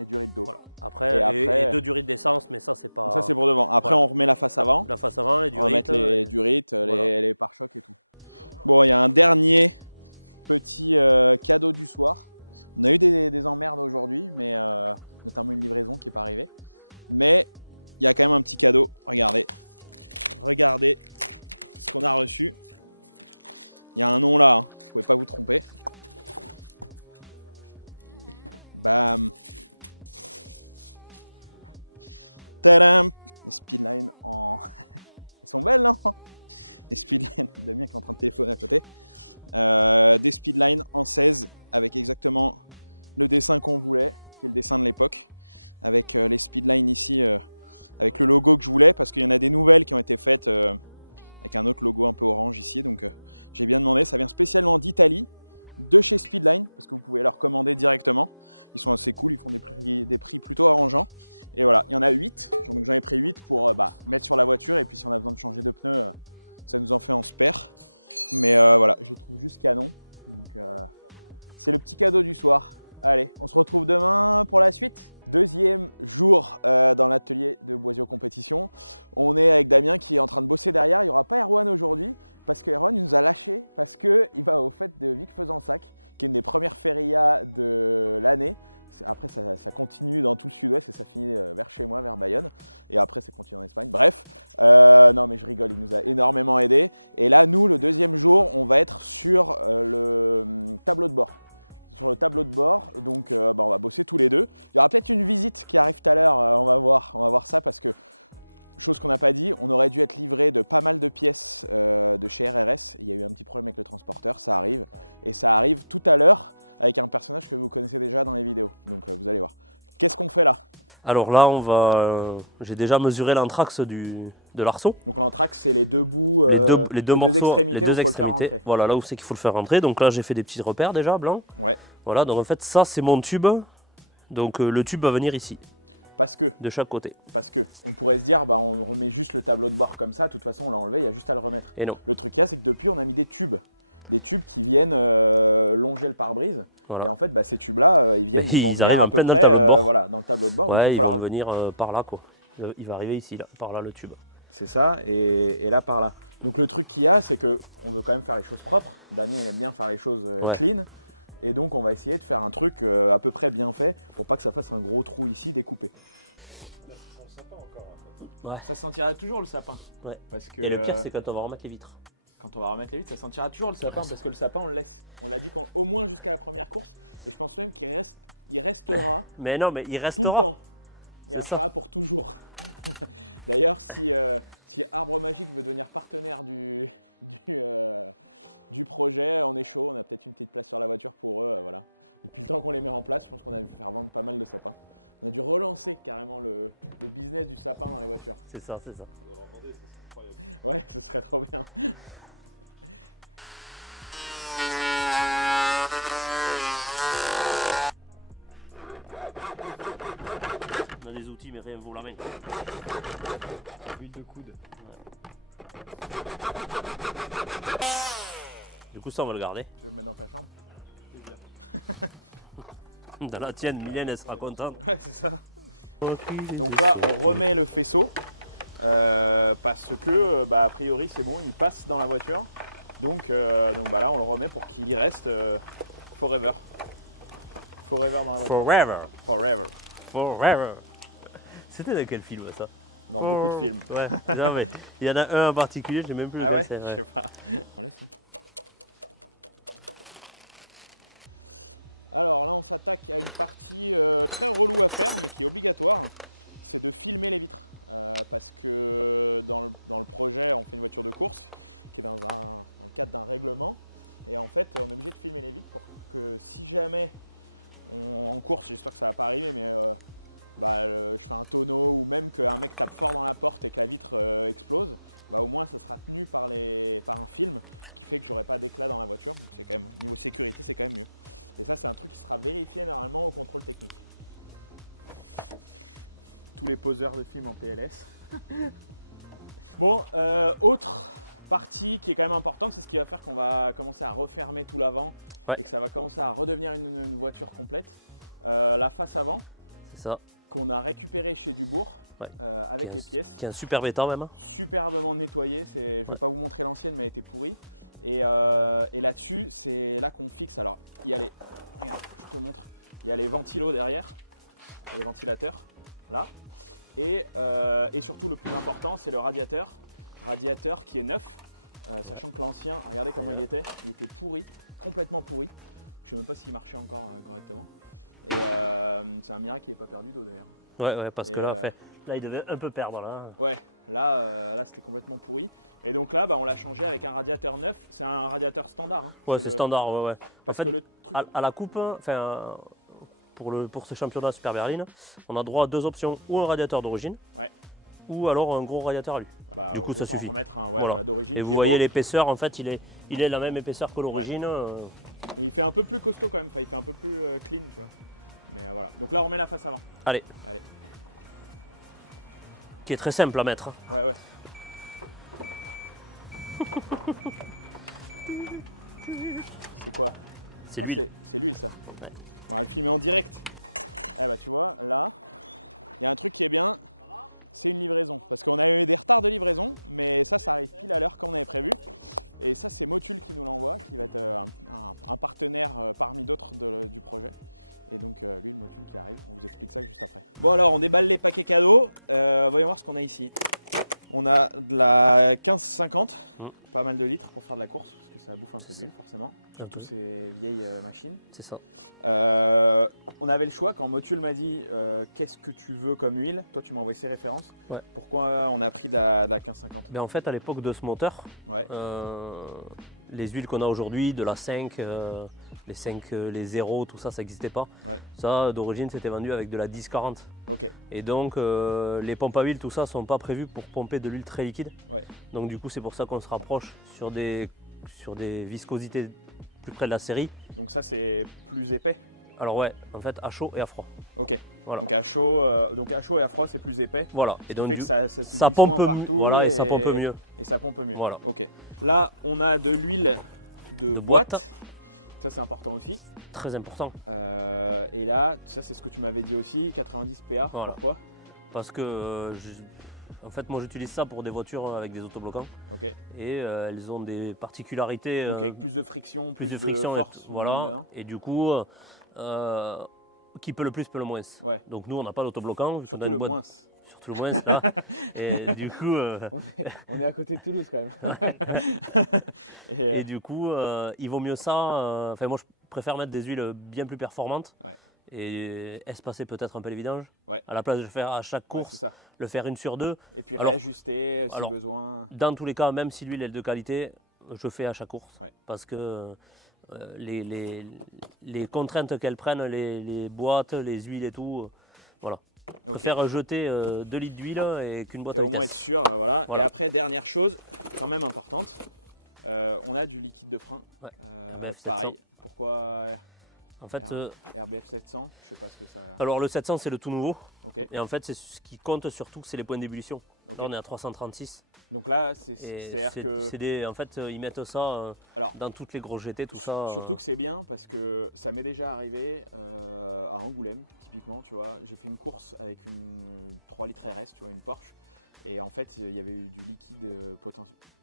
Et du rideau. Voilà. Après, Et et après- deux durits d'essence, mais ça c'est pas. Donc ça c'est pour devant. Après Voilà. on remet la face avant. La face avant, les On va durites. mettre les et- durites, voilà. les pare-chocs et tout. Bon, il y a un dernier petit cadeau du soir. On a eu des emmerdes aujourd'hui, mais notamment une livraison qui n'est pas arrivée. Mais il y a quand même un petit cadeau. Regardez. Regardez ce qu'on a reçu. Il y a un nom là, hein. Vous ne pouvez pas vous tromper. Bam. Tadam. Les Speedline en... Elles sont belles, non? Des Speedline, Damien qui est en train de téléphoner à côté. Des Speedline en 16 avec exactement le dessin qu'on voulait, qui est le dessin de l'époque, avec les Speedline ici avec le logo que je voulais, parce qu'il y en a des nouvelles qui ont été faites avec un autre logo un peu orange ici. Donc j'ai bien demandé, ça vient spécialement d'Italie, de chez Speedline, parce que vous pouvez leur commander directement. Ils sont assez cool, ils font des prix plutôt arrangeants. Et voilà, il y en a 8, donc j'en ai pris 8 pour mettre sur la voiture, et puis si on a besoin de changer de pneus, ça nous en fait en spare. Mais voilà, je les trouve juste canon. Donc c'est le petit cadeau du soir. Allez, on se retrouve demain pour la suite. Deuxième jour dans l'atelier de Boisio Compétition. On est avec Damien qui est en train de bosser derrière. Il n'y aura pas Erwan aujourd'hui parce que Erwan nous a lâché parce qu'il va aux fêtes de Vic-Fezensac, qui est une des premières férias de l'année. Après, ça continue dans tout le sud-ouest et ça finit vers chez moi, vers Bayonne. Et après, ça continue en Espagne. Bref, non mais je rigole, il nous a énormément aidé. Et là, nous, le deuxième jour, on va être sur le tableau de bord. Sur le tableau de bord, donc on va bosser tous les deux. Il y aura peut-être une visite qui arrive tout à l'heure, on va voir ça parce que, chose qu'on n'a pas dit, on aurait dû être livré de pas mal de pièces de chez RRS. Il y a eu un petit problème avec le transporteur, ça arrive. Et ça arrive tout à l'heure avec un personnage que vous connaissez déjà dans les vidéos. Donc vous allez voir. Qu'est-ce qu'on fait là? Alors là, j'ai déjà mesuré l'anthrax de l'arceau. Donc l'anthrax, c'est les deux bouts, les deux morceaux, extrémités, les deux où il faut le faire extrémités. rentrer. Voilà, là où c'est qu'il faut le faire rentrer. Donc là, j'ai fait des petits repères déjà blancs. Ouais. Voilà, donc en fait, ça c'est mon tube. Donc le tube va venir ici, Parce que on pourrait se dire, on remet juste le tableau de bord comme ça. De toute façon, on l'a enlevé, il y a juste à le remettre. Et non. Le truc qu'il y a, c'est que depuis, on a mis des tubes qui viennent longer le pare-brise. Voilà. Et en fait, ces tubes-là, ils vont venir à peu dans le près tableau de bord. voilà, dans le tableau de bord. Ouais, donc ils vont venir par là, quoi. Il va arriver ici, là, par là, le tube. C'est ça, et là par là. Donc le truc qu'il y a, c'est qu'on veut quand même faire les choses propres. Damien, il aime bien faire les choses clean. Et donc on va essayer de faire un truc à peu près bien fait pour pas que ça fasse un gros trou ici découpé. Là, ça sent le sapin encore. Ouais. Ça sentira toujours le sapin. Ouais. Parce que, Et le pire, c'est quand on va remettre les vitres. quand on va remettre les vitres, ça sentira toujours le sapin parce que le sapin, on le laisse. On l'a dit au moins jusqu'à la première course. Et je pense même qu'il restera Mais non, mais il tout restera. le temps. Il C'est restera pour toujours. D'ailleurs, si Arbre Magique veut devenir partenaire du projet, on est chaud. On a peut-être une petite place sur la voiture pour eux. Voilà. Depuis le temps qu'on les met en place, je pense qu'on a dû faire vendre pas mal de sapins. On a dû relancer carrément le business du sapin dans les voitures. C'est ça, c'est ça. On va leur demander, ça serait incroyable. Ouais, ce serait trop bien. On a des outils, mais rien ne vaut la main. Huile de coude. Du coup, ça, on va le garder. Tu veux le mettre dans ta chambre? Dans la tienne, Mylène, elle sera contente. Ouais, c'est ça. Donc là, on remet le faisceau parce que, a priori, c'est bon, il passe dans la voiture. Donc là, on le remet pour qu'il y reste forever. Forever dans la voiture. Forever. Forever. C'était dans quel film, ça? Dans beaucoup de films. Ouais, non, mais il y en a un en particulier, je l'ai même plus Ah ouais, laissé, je sais pas. On laisse. Alors là, on s'attaque à une partie très relou à faire, mais qui est obligatoire. C'est de filmer les vitres. Parce que dans le projet, on fait une voiture de course qui est dans le cadre d'un règlement. Et en fait, on est obligé de filmer les vitres pour que si jamais en course, j'espère que ça va pas arriver, mais je fais un tonneau ou même qu'un mec tape fort dans la porte et que la vitre explose, au moins ça sera tenu par un film qui fait que j'aurai pas d'éclat dans la voiture. Donc c'est quand même, niveau sécurité, c'est quand même mieux. Et ça, c'est un truc qui sera vérifié normalement au contrôle technique. Tous les poseurs de films en PLS. Bon, autre partie qui est quand même importante, c'est ce qui va faire qu'on va commencer à refermer tout l'avant et que ça va commencer à redevenir une voiture complète. La face avant, c'est ça, qu'on a récupéré chez Dubourg avec les pièces. Qui est un superbe état même. Hein. Superbement nettoyé. Je ne vais pas vous montrer l'ancienne, mais elle était pourrie. Et là-dessus, c'est là qu'on fixe. Alors, il y a les. Regarde, je te montre. Il y a les ventilos derrière, les ventilateurs, là. Et surtout, le plus important, c'est le radiateur. Radiateur qui est neuf, sachant que l'ancien, regardez comment il était pourri, complètement pourri. Je ne sais même pas s'il marchait encore correctement. Et c'est un miracle qu'il n'ait pas perdu d'eau d'ailleurs. Ouais, parce que là, il devait un peu perdre. Là, ouais, là c'était complètement pourri. Et donc là, on l'a changé avec un radiateur neuf. C'est un radiateur standard. Hein. Ouais, c'est standard, ouais. Parce en fait, que le truc... à la coupe, pour ce championnat Super Berlin, on a droit à deux options, ou un radiateur d'origine, ou alors un gros radiateur à lui. Bah, Du coup, ça autant suffit. remettre un Voilà. d'origine. Et qui vous est voyez beau. l'épaisseur, en fait, il est la même épaisseur que l'origine. Et il fait un peu plus costaud quand même, enfin, il fait un peu plus clean, tu vois. Mais voilà. Donc là, on remet la face avant. Allez. Qui est très simple à mettre. Ouais, ouais. C'est quoi? C'est Ah, l'huile. c'est l'huile, ça. Ouais. On va le filmer en direct. Eh bah, tu vois, là, il y a un truc qui est bien, c'est une livraison. Parce qu'on a eu des retards de livraison, mais ça arrive pile à l'heure comme on avait prévu. Et ça, c'est Motul qui nous l'envoie, qui va être un partenaire parmi d'autres du projet. Et donc, lui, le Motul qui arrive, on vous explique ça juste après. Bon, alors, on déballe les paquets cadeaux. Voyons voir ce qu'on a ici. On a de la 15,50, pas mal de litres pour faire de la course, parce que ça bouffe un peu d'huile, forcément. Surtout ces vieilles machines. C'est ça. On avait le choix quand Motul m'a dit qu'est-ce que tu veux comme huile. Toi, tu m'as envoyé ses références. Ouais. Pourquoi on a pris de la 15,50? Ben, en fait, à l'époque de ce moteur, Ouais. les huiles qu'on a aujourd'hui, de la 5, les 5, les 0, tout ça, ça n'existait pas. Ouais. Ça, d'origine, c'était vendu avec de la 10-40. Ok. Et donc, les pompes à huile, tout ça, ne sont pas prévus pour pomper de l'huile très liquide. Ouais. Donc, du coup, c'est pour ça qu'on se rapproche sur des viscosités plus près de la série. Donc ça, c'est plus épais. Alors ouais, en fait, à chaud et à froid. Ok. Voilà. Donc à chaud et à froid, c'est plus épais. Voilà. Ce Et qui donc, fait du que coup, ça se ça diffuse pompe moins mieux. partout. Voilà, et ça pompe mieux. Et ça pompe mieux. Voilà. Ok. Là, on a de l'huile de De boîte. boîte. Ça, c'est important aussi. Très important. Et là, ça, c'est ce que tu m'avais dit aussi, 90 PA. Voilà. Pourquoi? Parce que, en fait, moi, j'utilise ça pour des voitures avec des autobloquants. Ok. Et elles ont des particularités. Donc avec plus de friction, plus de friction, force. voilà. Et du coup, qui peut le plus peut le moins. Ouais. Donc nous, on n'a pas d'autobloquant. Surtout le moins. Surtout le moins, là. Et du coup, On est à côté de Toulouse quand même. et du coup, il vaut mieux ça. Enfin, moi, je préfère mettre des huiles bien plus performantes. Ouais. Et espacer peut-être un peu les vidanges. Ouais. À la place de faire à chaque Ouais, course, c'est ça. le faire 1 sur 2. Et puis Alors- réajuster si alors- besoin. Dans tous les cas, même si l'huile est de qualité, je fais à chaque course. Ouais. Parce que les contraintes qu'elles prennent, les boîtes, les huiles et tout, voilà. Je Ok. préfère jeter 2 litres d'huile et qu'une boîte Et à au moins être vitesse. sûr, voilà. Voilà. Et après, dernière chose, quand même importante, on a du liquide de frein. Ouais. RBF Pareil. Pourquoi En fait, RBF 700? Je sais pas ce que ça. alors le 700 c'est le tout nouveau. Ok. Et en fait, c'est ce qui compte surtout, c'est les points d'ébullition. Ok. Là, on est à 336. Donc là, Et c'est-à-dire que. en fait, ils mettent ça Alors, dans toutes les grosses GT, tout ça. surtout que c'est bien parce que ça m'est déjà arrivé à Angoulême, typiquement, tu vois. J'ai fait une course avec une 3 litres RS, tu vois, une Porsche. Et en fait, il y avait eu du liquide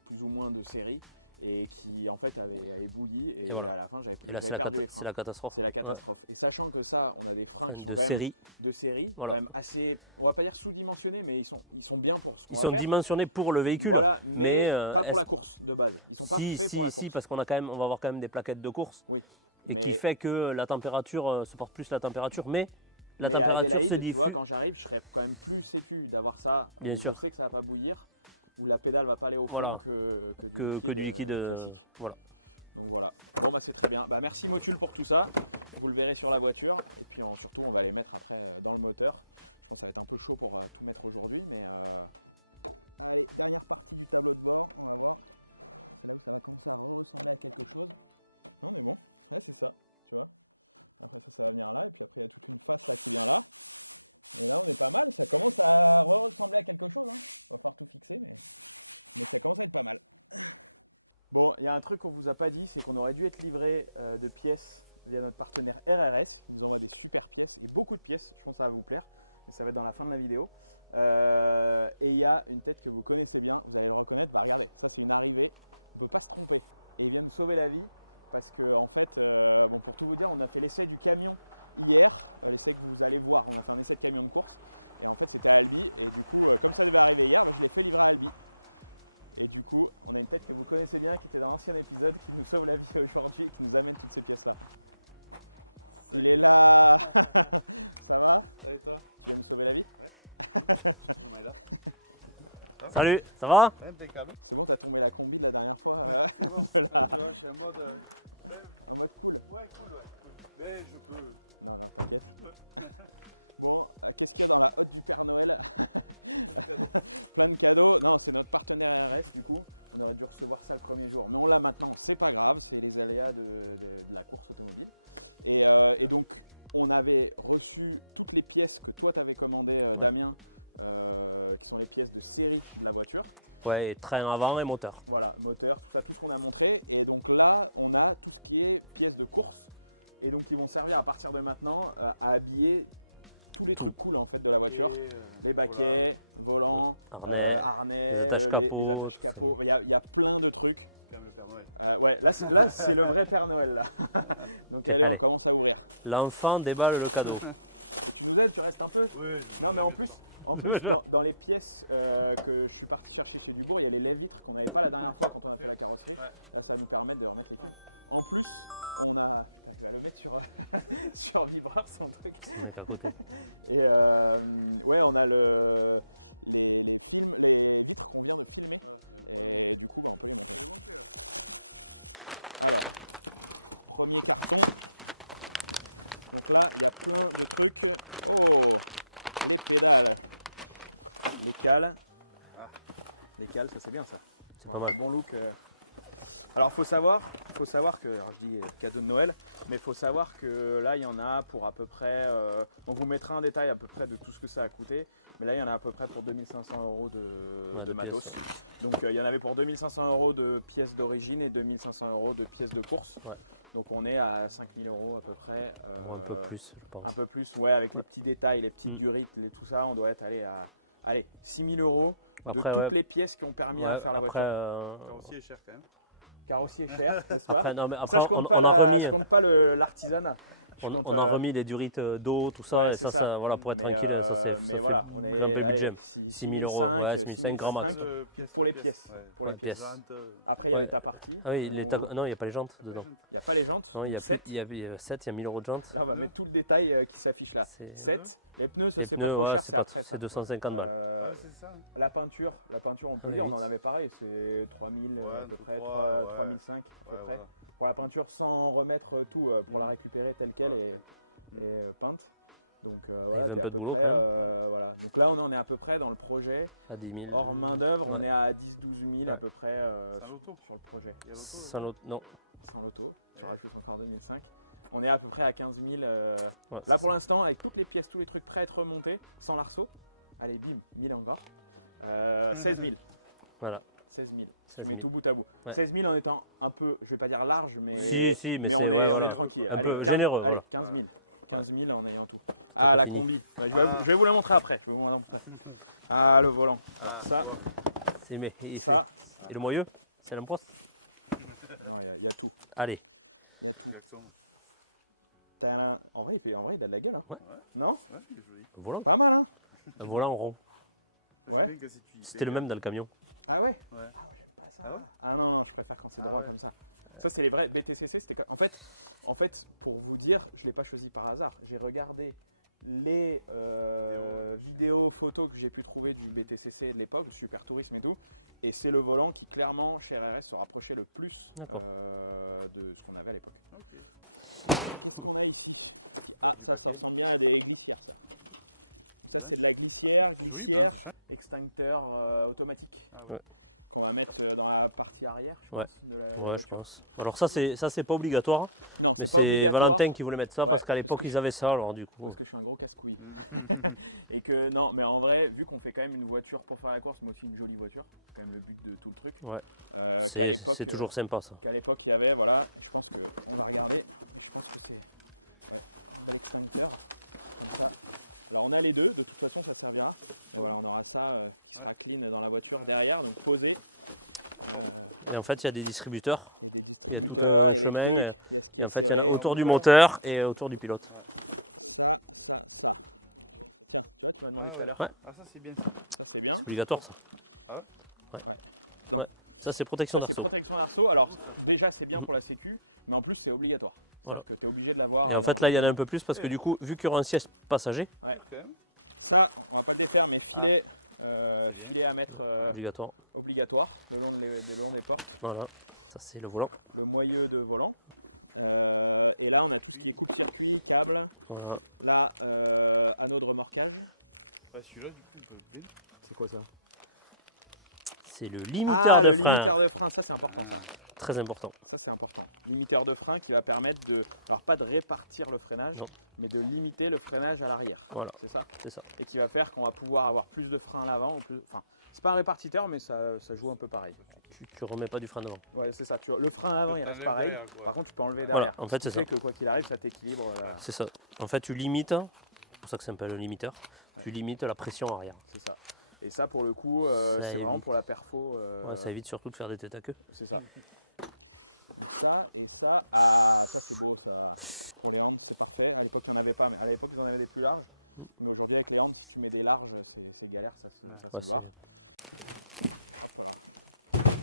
plus ou moins de série et qui en fait avait bouilli. Et voilà. à la fin, j'avais Et là, perdu les freins. c'est la catastrophe. C'est la catastrophe. Et sachant que ça, on a des freins qui sont de quand même série. de série, Voilà. quand même assez, on va pas dire sous-dimensionnés, mais ils sont bien pour ce qu'on Ils va sont faire. dimensionnés pour le véhicule. Voilà, mais pas pour est-ce- la course de base. Ils sont pas faits pour la course. Si, parce qu'on a quand même, on va avoir quand même des plaquettes de course. Oui, Et mais, qui fait que la température supporte plus la température, mais la mais à température Adélaïde, se tu vois, diffuse. quand j'arrive, je serais quand même plus sécu d'avoir ça, où Bien je sûr. sais que ça va pas bouillir, où la pédale va pas aller au fond Voilà. que du liquide, classique. Voilà. Donc voilà. Bon bah c'est très bien. Bah merci Motul pour tout ça. Vous le verrez sur la voiture et puis surtout on va les mettre après dans le moteur. Je pense que ça va être un peu chaud pour tout mettre aujourd'hui, mais allez, dernière partie du tableau de bord, on va voir. C'est là où ça va commencer à ressembler à quelque chose. Non mais bon, ouais c'est ça, tu vois. Après ça va venir là et puis après il y a toute une face là qui vient là. Et là on est pas mal, ça commence à ressembler à quelque chose. Hein. Va falloir tout fixer mais ça commence à être pas mal. Bon, il y a un truc qu'on vous a pas dit, c'est qu'on aurait dû être livré de pièces via notre partenaire RRS, qui nous envoie des super pièces et beaucoup de pièces. Je pense que ça va vous plaire, et ça va être dans la fin de la vidéo. Et il y a une tête que vous connaissez bien, vous allez le reconnaître. Bah regardez, ça c'est une arrivée, on ne peut pas se tromper. Et il vient nous sauver la vie parce que en fait, bon, pour tout vous dire, on a fait l'essai du camion hier, l'essai que vous allez voir. On a fait un essai de camion de course et en fait c'était à Albi. Et du coup, comme ça devait arriver hier, bah, je l'ai fait livrer à Albi. Et du coup, on a une tête que vous connaissez bien, qui était dans l'ancien épisode, qui nous sauve la vie aujourd'hui et qui nous amène toutes ces pièces-là. Il est là. Ça va? Ça et toi? Tu viens nous sauver la vie? Excuse-moi, là. Salut, ça va? Impeccable. C'est bon, t'as tombé la combi de la dernière fois C'est bon. de la- Tu vois, je suis en mode. en mode cool. Ouais, cool, ouais. Mais je peux. Non, non, t'inquiète. Bon, qu'est-ce qu'il y a dans la hotte du Père Noël? Plein de cadeaux. Non, c'est notre partenaire RS du coup. On aurait dû recevoir ça le premier jour. Mais on l'a maintenant, c'est pas grave, c'est les aléas de la course automobile. Et donc, on avait reçu toutes les pièces que toi t'avais commandées, Damien, qui sont les pièces de série de la voiture. Ouais, et train avant et moteur. Voilà, moteur, tout ça, tout ce qu'on a montré. Et donc là, on a tout ce qui est pièces de course. Et donc, ils vont servir à partir de maintenant à habiller tous les trucs cool en fait de la voiture. Les baquets, volants, harnais, les attaches capot. Il y a plein de trucs. C'est quand même le Père Noël. Ouais, là c'est le vrai Père Noël là. Donc allez, on commence à ouvrir. L'enfant déballe le cadeau. Et tu nous aides, tu restes un peu? Oui. Non mais en plus dans les pièces que je suis parti chercher chez Dubourg, il y a les lèvres-vitres qu'on n'avait pas la dernière fois quand on a fait la carrosserie. Ouais. Là ça va nous permettre de remettre les films. En plus, on a... Putain, il va le mettre sur, sur vibreur son truc. Avec à côté. Et ouais, on a les films, les vitres qu'on vient de filmer. Et du coup, bah, on peut les monter. Alors, premier carton. Donc là, il y a plein de trucs. Oh, les pédales, les cales. Les cales, ça c'est bien ça. C'est pas mal. Un bon look. Alors faut savoir que, alors je dis cadeau de Noël, mais il faut savoir que là il y en a pour à peu près, on vous mettra un détail à peu près de tout ce que ça a coûté, mais là il y en a à peu près pour 2500 € de matos. Pièces. Donc il y en avait pour 2500 € de pièces d'origine et 2500 € de pièces de course. Ouais. Donc on est à 5000 € à peu près. Un peu plus, je pense. Un peu plus, ouais, avec les petits détails, les petites durites, tout ça, on doit être allé à 6000 € de Après, toutes ouais. les pièces qui ont permis à Ouais, faire la après, voiture. Le carrossier est cher quand même. Carrossier cher, n'est-ce pas? après, non, mais Ça, après, je compte on pas, a remis, je compte pas l'artisanat. Je on compte, a remis les durites d'eau, tout ça, ouais, et c'est ça, ça. voilà, pour être mais, tranquille. mais voilà, on un est peu budget. 6 000 000 €, ouais, 6 5 grand max. pour les pièces. Ouais. Pour les Ouais, pièces. pièces. Après, il y avait Ouais. ta partie. Ah oui, non, il n'y a pas les jantes dedans. Il n'y a pas les jantes. Non, il y a 7. 7, il y a 7, il y a 1000 € de jantes. Là, on va mettre tout le détail qui s'affiche là. C'est- 7. Les pneus, ça Les c'est pas pneus, trop ouais, cher, c'est après ça. C'est 250 balles. Ouais, c'est ça. La peinture, on peut le dire, on en avait pareil, c'est 3000 à peu entre près, 3, 3005 à peu Ouais, près. voilà. Pour la peinture sans remettre tout, pour la récupérer telle qu'elle et peinte. Donc voilà, fait un t'es à peu de peu boulot, près. quand même. Voilà. Donc là, on en est à peu près dans le projet. À 10 000. Hors main-d'œuvre, on Ouais. est à 10-12 000 à peu près Sans l'auto. sur le projet. Il y a l'auto Sans dedans. l'autre, non. Sans l'auto, tu Ouais. rajoutes encore 2005. On est à peu près à 15 000. Ouais, Là pour l'instant, avec toutes les pièces, tous les trucs prêts à être remontés, sans l'arceau. Allez, bim, 1000 encore. 16 000. Voilà. 16 000, si tu 16 mets 000. tout bout à bout. Ouais. 16 000 en étant un peu, je vais pas dire large, mais, Si, mais on, c'est- est, ouais, on voilà. est tranquille. Un Allez, peu 15, généreux, allez, voilà. 15 000. 15 000 en ayant tout. Ah, la Fini. combi. Bah, je vais vous la montrer après. Je vais vous la montrer. Ah, le volant. Alors ça, Et ça. Et le moyeu, c'est l'imposte. Non, il y a tout. Allez. Il y a tout. Exactement. Tadam. En vrai, il a de la gueule. Hein. Ouais. Non? Ouais, il est joli. Un volant. Pas mal, hein? Un volant rond. Ouais. J'aime bien que si tu y C'était le payes, même dans le camion. Ah ouais? Ouais. Ah ouais, j'aime pas ça. Ah ouais Ah non, je préfère quand c'est Ah droit ouais. comme ça. Ça, c'est les vrais BTCC. C'était en fait, pour vous dire, je ne l'ai pas choisi par hasard. J'ai regardé les vidéos, photos que j'ai pu trouver du BTCC de l'époque, du Super Tourisme et tout. Et c'est le volant qui, clairement, chez RS, se rapprochait le plus D'accord. de ce qu'on avait à l'époque. Ok. Qu'est-ce qu'on a ici? Ah, ça ressemble bien à des glissières, ça. Donc ça, c'est de la glissière, extincteur automatique. Ah ouais. Qu'on va mettre dans la partie arrière, je pense, Ouais. de la Ouais, je voiture. pense. Alors ça c'est pas obligatoire. Non, mais c'est pas obligatoire. Valentin qui voulait mettre ça Ouais, parce qu'à parce l'époque que ils avaient ça, alors du coup. Parce que je suis un gros casse-couille. Et que non, mais en vrai, vu qu'on fait quand même une voiture pour faire la course, mais aussi une jolie voiture, c'est quand même le but de tout le truc. Ouais. Qu'à l'époque, C'est toujours sympa ça. il y avait, voilà. Et je pense que on va regarder. Mais je pense que c'est un bel extincteur comme ça. Alors on a les deux, de toute façon ça servira. Mais voilà, on aura ça qui sera clean dans la voiture derrière, donc posé. Et en fait il y a des distributeurs. Il y a des tout distributeurs, un il y a des chemin, trucs, il y a ce qui Et est en fait il y en a serré. autour du moteur et autour du pilote. Ça. Tiens, tu vois, tu m'as demandé tout à l'heure. Ouais. Ah, ça c'est bien. Ça c'est bien. Obligatoire ça. Ouais. Non. Ouais. Ça c'est protection Ça c'est d'arceau. protection d'arceau. Alors déjà c'est bien pour la sécu, mais en plus c'est obligatoire. C'est-à-dire que tu es obligé de l'avoir. Et en fait là il y en a un peu plus parce que du coup vu qu'il y aura un siège passager, Ça, on va pas le défaire, mais filet à mettre obligatoire. obligatoire le long des portes. Voilà. Ça c'est le volant. Le moyeu de volant. Et là, on a tout ce qui est coupe-circuit, câble. Voilà. Là, anneau de remorquage. Celui-là, du coup, on peut le C'est quoi ça? C'est le limiteur de le frein. limiteur de frein, ça c'est important ça. Très important. Ça c'est important. Limiteur de frein qui va permettre de, alors pas de répartir le freinage, Non. mais de limiter le freinage à l'arrière. Voilà. C'est ça? C'est ça. Et qui va faire qu'on va pouvoir avoir plus de frein à l'avant. Enfin, c'est pas un répartiteur, mais ça joue un peu pareil. Tu remets pas du frein devant. Ouais, c'est ça. Le frein avant, il reste pareil. Par contre, tu peux enlever derrière. Voilà, en fait, Ce qui c'est fait que quoi qu'il arrive, ça t'équilibre. Là. C'est ça. En fait, tu limites, c'est pour ça que c'est un peu le limiteur, Ouais. tu limites la pression arrière. C'est ça. Et ça, pour le coup, Ça c'est évite. vraiment pour la perfo. Ouais, ça évite surtout de faire des têtes à queue. C'est ça. Donc ça et ça, ah, ça c'est beau ça. Pour les hands, c'est parfait. À l'époque, il n'y en avait pas, mais à l'époque, ils en avaient des plus larges. Mais aujourd'hui, avec les hands, si tu mets des larges, c'est galère, ça se barre. Hop là.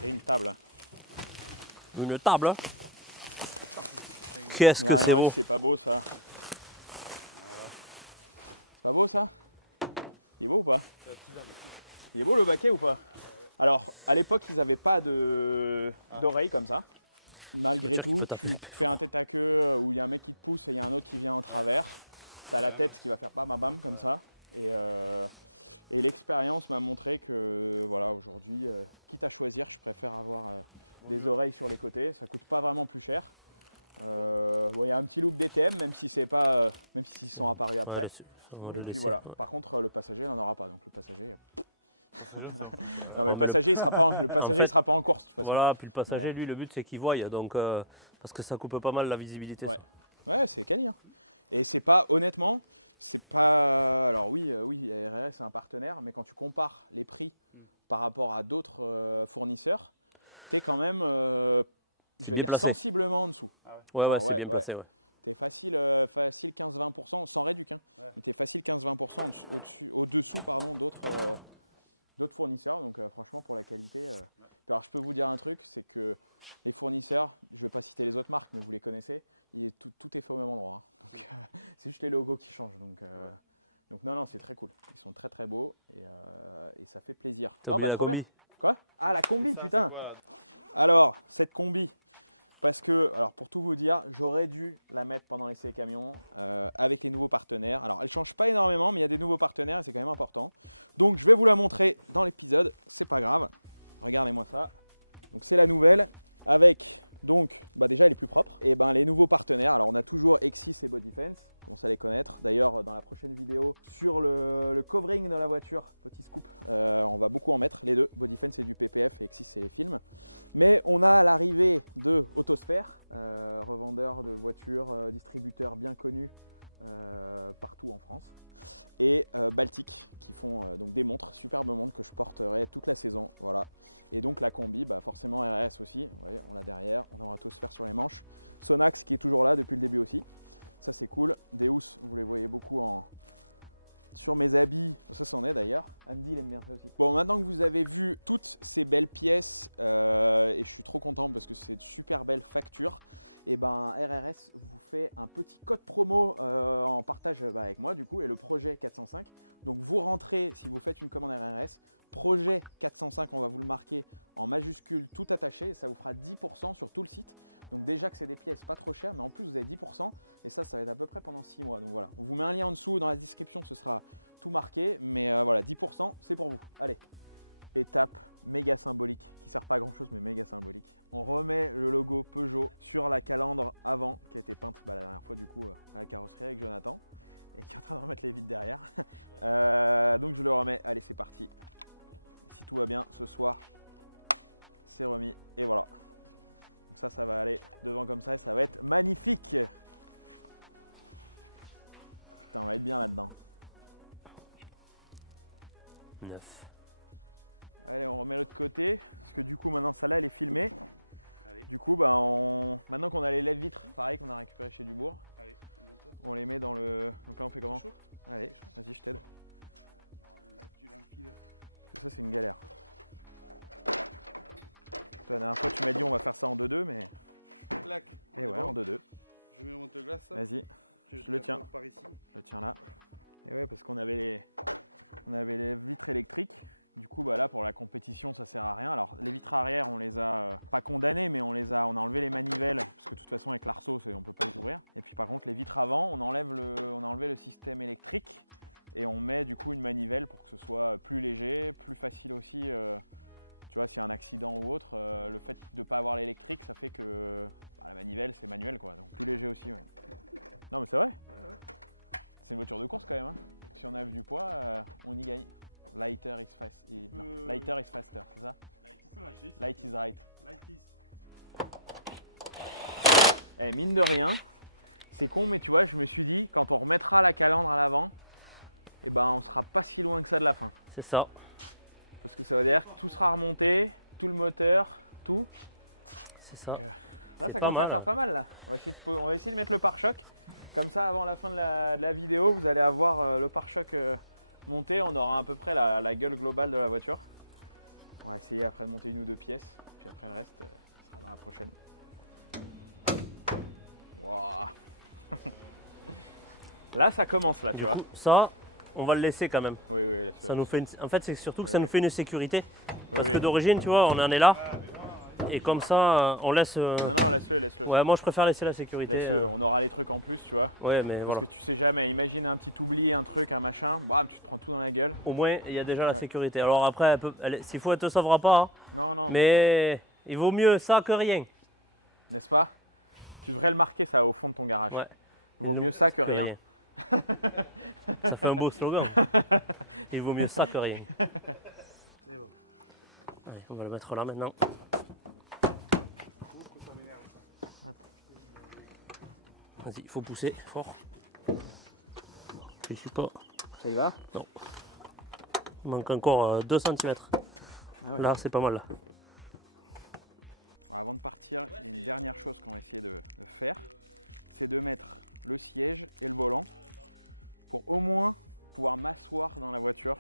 Et une table. Une table. Hein. Qu'est-ce que Ouais, c'est ouais, beau. C'est pas beau ça. C'est pas beau ça? Il est beau ou pas? Il est beau le baquet ou pas? Alors, à l'époque, ils n'avaient pas d'oreilles comme ça. Malgré C'est-à-dire tout, qu'il peut tu fais un tête à queue où il y a un mec qui te pousse et il y a un autre qui vient en travers. Tu as la tête qui va faire bam bam bam comme ça. Et l'expérience m'a montré que voilà, aujourd'hui, quitte à choisir, je préfère avoir des oreilles sur les côtés. Ça coûte pas vraiment plus cher. Bon, il y a un petit look DTM, même si c'est pas, même s'ils sont apparus après. Ouais, on va Et le puis laisser. voilà. Ouais. Par contre, le passager, il n'en aura pas. Donc le passager. Non, mais Le- le passager, il sera pas, le passager, fait, il sera pas en course de toute façon. Voilà, puis le passager, Ouais. lui, le but c'est qu'il voie, donc parce que ça coupe pas mal la visibilité. Ouais. ça. Ouais, c'est quali. Hein. Et c'est pas, honnêtement, c'est pas. Alors oui, RRS c'est un partenaire, mais quand tu compares les prix par rapport à d'autres fournisseurs, tu es quand même, je vais bien dire, placé. sensiblement en dessous. Ouais, Genre, ouais, c'est ouais, bien ouais. placé. Ouais. Tu es facile 15-20%, sans réduc, hein, mais tu es facile 15-20% au-dessous d'autres fournisseurs. Donc franchement, pour la qualité. Puis alors, je peux vous dire un truc, c'est que les fournisseurs, je ne vais pas citer les autres marques, mais vous les connaissez, tout est fait au même endroit. Hein. Donc c'est juste les logos qui changent. Donc non, c'est très cool. Ils sont très très beaux et ça fait plaisir. T'as oublié la trop combi. bien. Quoi? Ah, la combi, putain. Alors, cette combi, parce que, alors pour tout vous dire, j'aurais dû la mettre pendant l'essai camion avec les nouveaux partenaires. Alors, elle ne change pas énormément, mais il y a des nouveaux partenaires et c'est quand même important. Donc, je vais vous la montrer dans l'épisode. C'est pas grave. Regardez-moi ça. Donc, c'est la nouvelle avec, donc, déjà, elle est plus propre. Et les nouveaux partenaires. Alors, on a toujours Exis et Bodyfence. Commence à les connaître. D'ailleurs, dans la prochaine vidéo sur le covering de la voiture, petit scoop, on va beaucoup en mettre, les deux. Bodyfence c'est du PPF et Exis c'est les films. Mais on a l'arrivée de Autosphère, revendeur de voitures, distributeur bien connu partout en France. Et Baltic qui font donc des montres, superbes montres que je porterai toute la saison. Voilà. Et donc la combi, forcément RS aussi, vous voyez, on l'a derrière, on aura Autosphère sur les manches. Sonax qui est toujours là depuis le début aussi. Ça c'est cool. Deus, vous les voyez beaucoup sur mes habits. Ça c'en est d'ailleurs. Andy il aime bien ça aussi. Bon, maintenant que vous avez vu toutes ces belles pièces, et je suis trop content parce que c'est de super belles factures, et RRS vous fait un petit code promo en partage avec moi du coup, et le projet 405. Donc vous rentrez, si vous faites une commande RRS, projet 405, on va vous le marquer en majuscule tout attaché, et ça vous fera 10% sur tout le site. Donc déjà que c'est des pièces pas trop chères, mais en plus vous avez 10%, et ça va être à peu près pendant 6 mois. Donc voilà, on vous met un lien en dessous, dans la description ce sera tout marqué, mais voilà, 10% c'est pour vous. Allez, étape méga symbolique, qui sert pas à grand chose mais méga symbolique. On remet le logo Peugeot sur la calandre avant, qui a été peinte la dernière fois du coup à la carrosserie avec Jonathan, et qui est en train de remettre les vitres derrière. Donc je le remets, allez c'est parti. Si tout va bien, ce soir, c'est remis, et voilà. Donc ça va aller devant comme ça et ça va être magnifique. Putain, on va être bien là-dedans. 9. Allez, on remet l'autre côté, parce que du coup maintenant celle-là elle est filmée. Allez. Du coup maintenant qu'on a les lève-vitres, pareil qu'on a récupéré chez Dubourg, Allez, on les met dans le... Donc là on fait comment? chaud. Allez, vas-y je t'aide. Là, tu l'enfiles. Ça c'est une galère. La dernière fois tu m'as dit on va faire ça en 2-2 mais... Clac. Et ouais, en 2-2. Je mets mon glace. Vas-y, je le tiens. Par ici. je le tiens là. Et ouais parce qu'on avait les vitres électriques Du coup, bah là, pour la compétition, ça sert à rien. Alors, les vitres arrière, on les a pas condamnées, mais on a enlevé les manivelles, parce que de toute façon, avec l'arceau, on ne peut pas les ouvrir. Et puis, par contre, les vitres avant, on a enlevé le système électrique et on met du coup une manivelle pour que ce soit plus léger, plus facile aussi. Tu vois, s'il y a un accident ou autre, le fait de ne pas avoir l'électrique, ça fait que la manivelle, c'est manuel, quoi. Donc, plus léger aussi. Ouais. Non, mais c'est vrai. C'est une voiture de course quand même. Hein. Si on enlève du poids, on y gagne. Lighter is faster, c'est ça? Light is right. Eh, mine de rien, c'est con, mais tu vois, je me suis dit, quand on remettra la calandre à l'avant, eh ben, on sera pas si loin que ça de la fin. C'est ça. Parce que ça veut dire que tout sera remonté, tout le moteur, tout. C'est ça. Là, C'est ça pas commence à mal, faire hein. pas mal là. On va essayer de mettre le pare-choc. Comme ça, avant la fin de la vidéo, vous allez avoir le pare-choc monté. On aura à peu près la gueule globale de la voiture. On va essayer après de monter une ou deux pièces. Puis après le reste, ça sera dans la prochaine. Wow. Là, ça commence là, tu vois. Ça, on va le laisser quand même. Oui, oui, laisse-le. Ça nous fait en fait, c'est surtout que Oui, ça oui. nous fait une sécurité. Parce Oui, que oui. d'origine, tu vois, on en est là. Et comme ça, on laisse. Non, non, laisse-le. Ouais, moi je préfère laisser la sécurité. Laisse-le, on aura les trucs en plus, tu vois. Ouais, mais Parce voilà. que tu sais jamais, imagine un petit oubli, un truc, un machin, bam, tu te prends tout dans la gueule. Au moins, il y a déjà la Ouais. sécurité. Alors après, s'il faut, elle te sauvera pas. Hein. Non, non, Mais il vaut mieux ça que rien. n'est-ce pas? Tu devrais le marquer ça au fond de ton garage. Ouais. Vaut mieux ça que rien. Ça fait un beau slogan. Il vaut mieux ça que rien. C'est bon. Allez, on va le mettre là maintenant. Vas-y, il faut pousser fort. Je sais pas. Ça y va? Il manque encore 2 cm. ouais. Là, c'est pas mal. Là. Avant de partir, il y a une dernière chose qu'on va essayer de faire, c'est de mettre le siège et le volant pour au moins pouvoir m'asseoir dans la voiture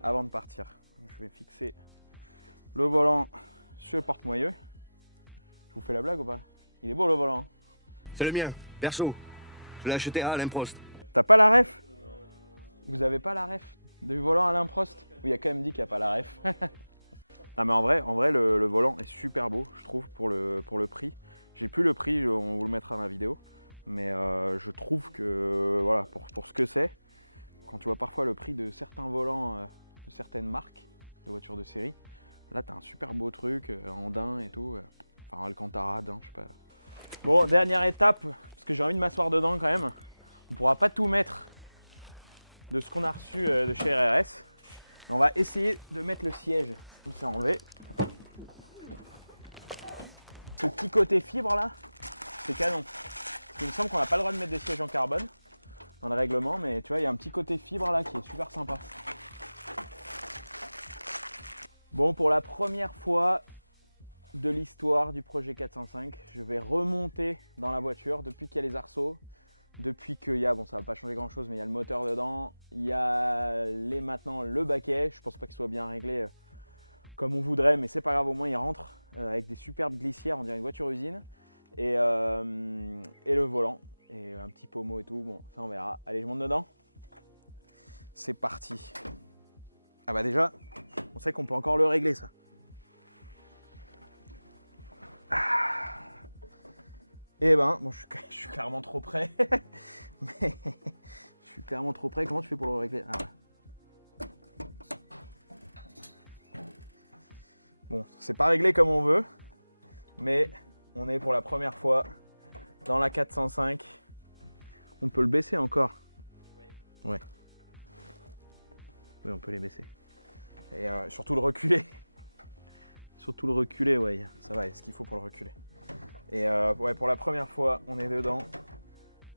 avant de partir. Je vais fixer le volant sur le porte-moyeu. Je vous fais la blague ou pas? Il est beau le volant. Hein. C'est le mien, perso. Je l'ai acheté à Alain Prost. T'as pas la ref? Vous avez pas la ref du volant Alain Prost? Oui, il a quand même dit qu'il n'y a pas la ref. Ah mais en vrai le volant est super beau, je trouve, pour le prix. J'ai plus le prix, on vous le mettra dans la vidéo. Mais je trouve que, voilà, pour ce que c'est, quand tu vois parfois le prix de certains volants de certaines marques de voitures de série, là t'as un super beau truc en daim et tout. Enfin, Alcantara, daim, je sais pas. Bon, dernière étape, parce que j'ai envie de m'asseoir dedans quand même. On pourra pas tout mettre de ce qu'on a reçu de chez RRS. Mais on va essayer de mettre le siège. Tout ça enlevé. Ce petit côté fibre là, c'est canon. Parce qu'il me semble qu'on n'a pas le droit de mettre des sièges en carbone dans le règlement, mais tu vois, il y a un petit côté fibre là qui est super sympa. Bon, pour la première fois de l'histoire du projet 405, je vais remonter dans la voiture depuis qu'il y a les arceaux. Depuis qu'il y a, bon ça va pas changer grand chose, mais il y a le moteur dedans, il y a maintenant le baquet, je pense pas qu'il soit bien réglé comme on voudrait, mais c'est pas grave, au moins il rentre avec des superbes glissières, on dirait une voiture usine, et le volant, et un petit pommeau et tout, bon ça on verra. Allez, je monte dedans, c'est parti. Ah bah déjà, on sait qu'on peut encore le régler ça. Et ben, bon, je suis clairement trop près. Mais je suis clairement trop près. Comment tu fais pour le régler? Ah ouais. Bon, c'est pas réglé comme on veut, mais on est pour la première fois dans la 405. On peut le baisser encore. Ouais. Oui, on peut les baisser. Et surtout le reculer. Surtout le reculer, ouais. Ça va, ce qu'il faut pour le reculer. Et ouais, pour la première fois, on est dedans.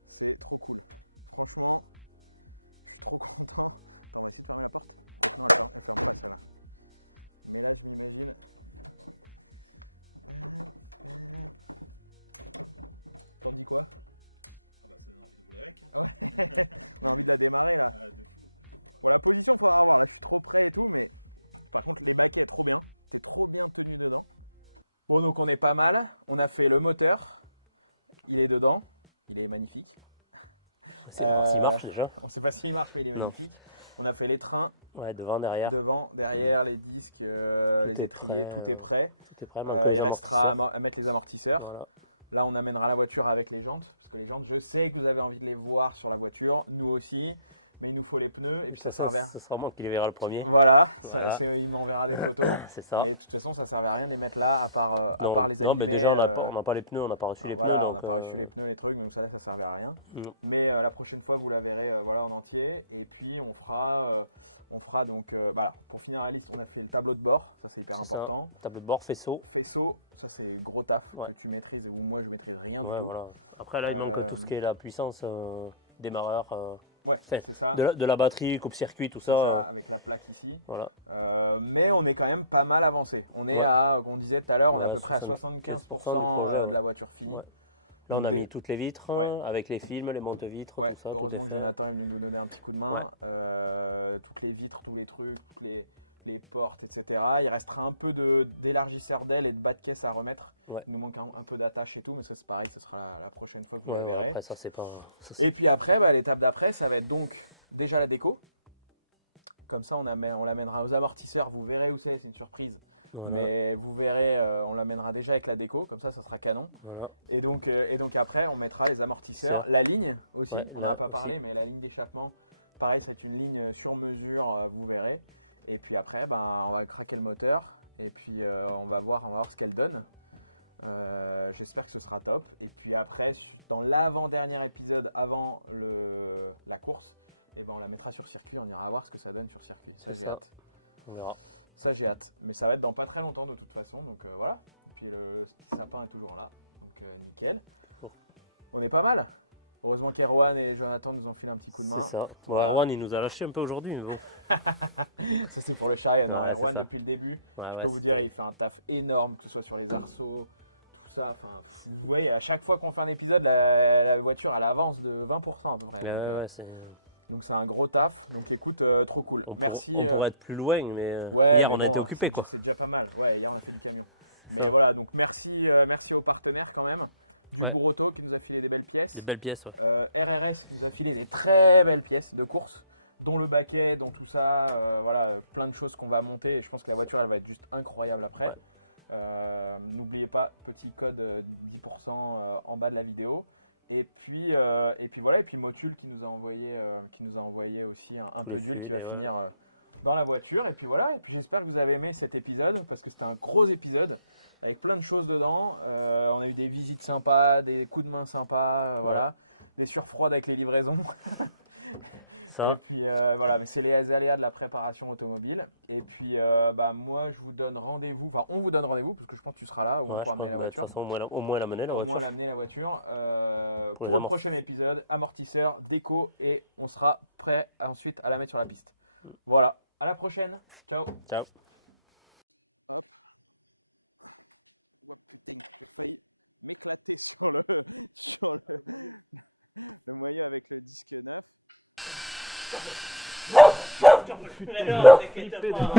C'est trop cool. Franchement, je suis trop content. Attends, on va essayer de fermer la porte. Non, elle ferme pas celle-là. Mais là, je m'imagine. T'en dis quoi? Ah bah ça donne envie de rouler avec. Ouais. On a envie de la démarrer là. Ah, de fou. Bon, la position, faudra voir. Là, je suis trop près et tout, mais par contre, les baquets, trop bien. T'es trop bien tenu dedans. Bon, donc on est pas mal. On a fait le moteur. Il est dedans. Il est magnifique. S'il marche déjà. On sait pas s'il marche, mais il est Non. magnifique. On a fait les trains, Ouais, devant, derrière. devant, derrière, les disques, les est étriers, prêt, tout est prêt. Tout est prêt, manque les Il restera amortisseurs. à mettre les amortisseurs. Voilà. Là, on amènera la voiture avec les jantes, parce que les jantes, je sais que vous avez envie de les voir sur la voiture, nous aussi, mais il nous faut les pneus, et puis ça servait à... Ce sera moi qui les verra le premier. Voilà, Voilà. il m'enverra des photos. C'est ça. Mais de toute façon, ça servait à rien de les mettre là, à part les Non, abîmer. mais déjà, on n'a pas les pneus, on n'a pas reçu les voilà, pneus. on donc, n'a pas reçu les pneus, les trucs, donc ça servait à rien. Non. Mais la prochaine fois, vous la verrez en entier. Et puis, on fera donc, pour finir la liste, on a fait le tableau de bord, ça c'est hyper C'est ça. important. Tableau de bord, faisceau. Faisceau, ça c'est gros taf Ouais. que tu maîtrises, ou moi je maîtrise rien du Ouais, tout. voilà. Après, là, il manque tout ce qui est la puissance démarreur. Ouais, Fait, c'est ça. De la batterie, coupe-circuit, tout C'est ça, ça. avec la plaque ici. Voilà. Mais on est quand même pas mal avancé. On est on disait tout à l'heure, on est à Ouais, peu près à 75% 75% de la voiture finie. Ouais. Là, on a Des- mis toutes les vitres, Ouais. avec les films, les monte-vitres, Ouais, tout ça. tout heureusement est que fait. Jonathan est venu nous donner un petit coup de main. Toutes les vitres, tous les trucs, toutes les portes, etc. Il restera un peu d'élargisseur d'aile et de bas de caisse à remettre. Ouais. Il nous manque un peu d'attache et tout, mais ça c'est pareil, ce sera la prochaine fois que vous Ouais, la ouais, verrez. après, ça, c'est pas. Et puis après, l'étape d'après, ça va être donc déjà la déco. Comme ça, on l'amènera aux amortisseurs. Vous verrez où c'est une surprise. Voilà. Mais vous verrez, on l'amènera déjà avec la déco. Comme ça sera canon. Voilà. Et donc après, on mettra les amortisseurs. La ligne aussi, Ouais, on n'en a là pas aussi. parlé, mais la ligne d'échappement, pareil, c'est une ligne sur mesure, vous verrez. Et puis après, on va craquer le moteur. Et puis on va voir ce qu'elle donne. J'espère que ce sera top. Et puis après, dans l'avant-dernier épisode, avant la course, on la mettra sur circuit. On ira voir ce que ça donne sur circuit. Ça, C'est j'ai ça. hâte. On verra. Ça, j'ai hâte. Mais ça va être dans pas très longtemps de toute façon. Donc voilà. Et puis le petit sapin est toujours là. Donc nickel. Bon. On est pas mal. Heureusement qu'Erwan et Jonathan nous ont filé un petit coup de main. C'est ça. Voilà. Erwan, il nous a lâché un peu aujourd'hui, mais bon. Ça, c'est pour le chariot. Non, Ouais, Erwan, c'est ça. depuis le début, Ouais, je ouais, peux vous dire, il fait un taf énorme, que ce soit sur les arceaux, tout ça. Enfin, vous voyez, à chaque fois qu'on fait un épisode, la voiture, elle avance de 20% à peu près. Donc c'est un gros taf. Donc écoute, trop cool. Merci. On pourrait être plus loin, mais Ouais, hier, mais on a bon, été occupés, quoi. C'est déjà pas mal. Ouais, hier, on a fait du camion. Mais voilà, donc merci aux partenaires quand même. Du Ouais. Auto qui nous a filé des belles pièces. Des belles pièces, ouais. RRS qui nous a filé des très belles pièces de course, dont le baquet, dont tout ça. Voilà, plein de choses qu'on va monter. Et je pense que la voiture, elle va être juste incroyable après. N'oubliez pas, petit code 10% en bas de la vidéo. Et puis voilà, et puis Motul qui nous a envoyé aussi un peu d'huile qui va finir dans la voiture. Et puis voilà, et puis j'espère que vous avez aimé cet épisode parce que c'était un gros épisode avec plein de choses dedans. On a eu des visites sympas, des coups de main sympas, voilà, des surfroides avec les livraisons. Ça. Et puis voilà, mais c'est les aléas de la préparation automobile. Et puis moi je vous donne rendez-vous, enfin on vous donne rendez-vous parce que je pense que tu seras là au moins Ouais, pour je amener pense, la ouais, de toute voiture. façon, au moins l'amener, la Au voiture. moins l'amener la voiture pour les le prochain épisode, amortisseur, déco et on sera prêt ensuite à la mettre sur la piste. Voilà, à la prochaine. Ciao. Ciao. Hop. Oh putain, j'ai failli m'éclater sur le moyeu avec le disque neuf. Mais non, t'inquiète pas.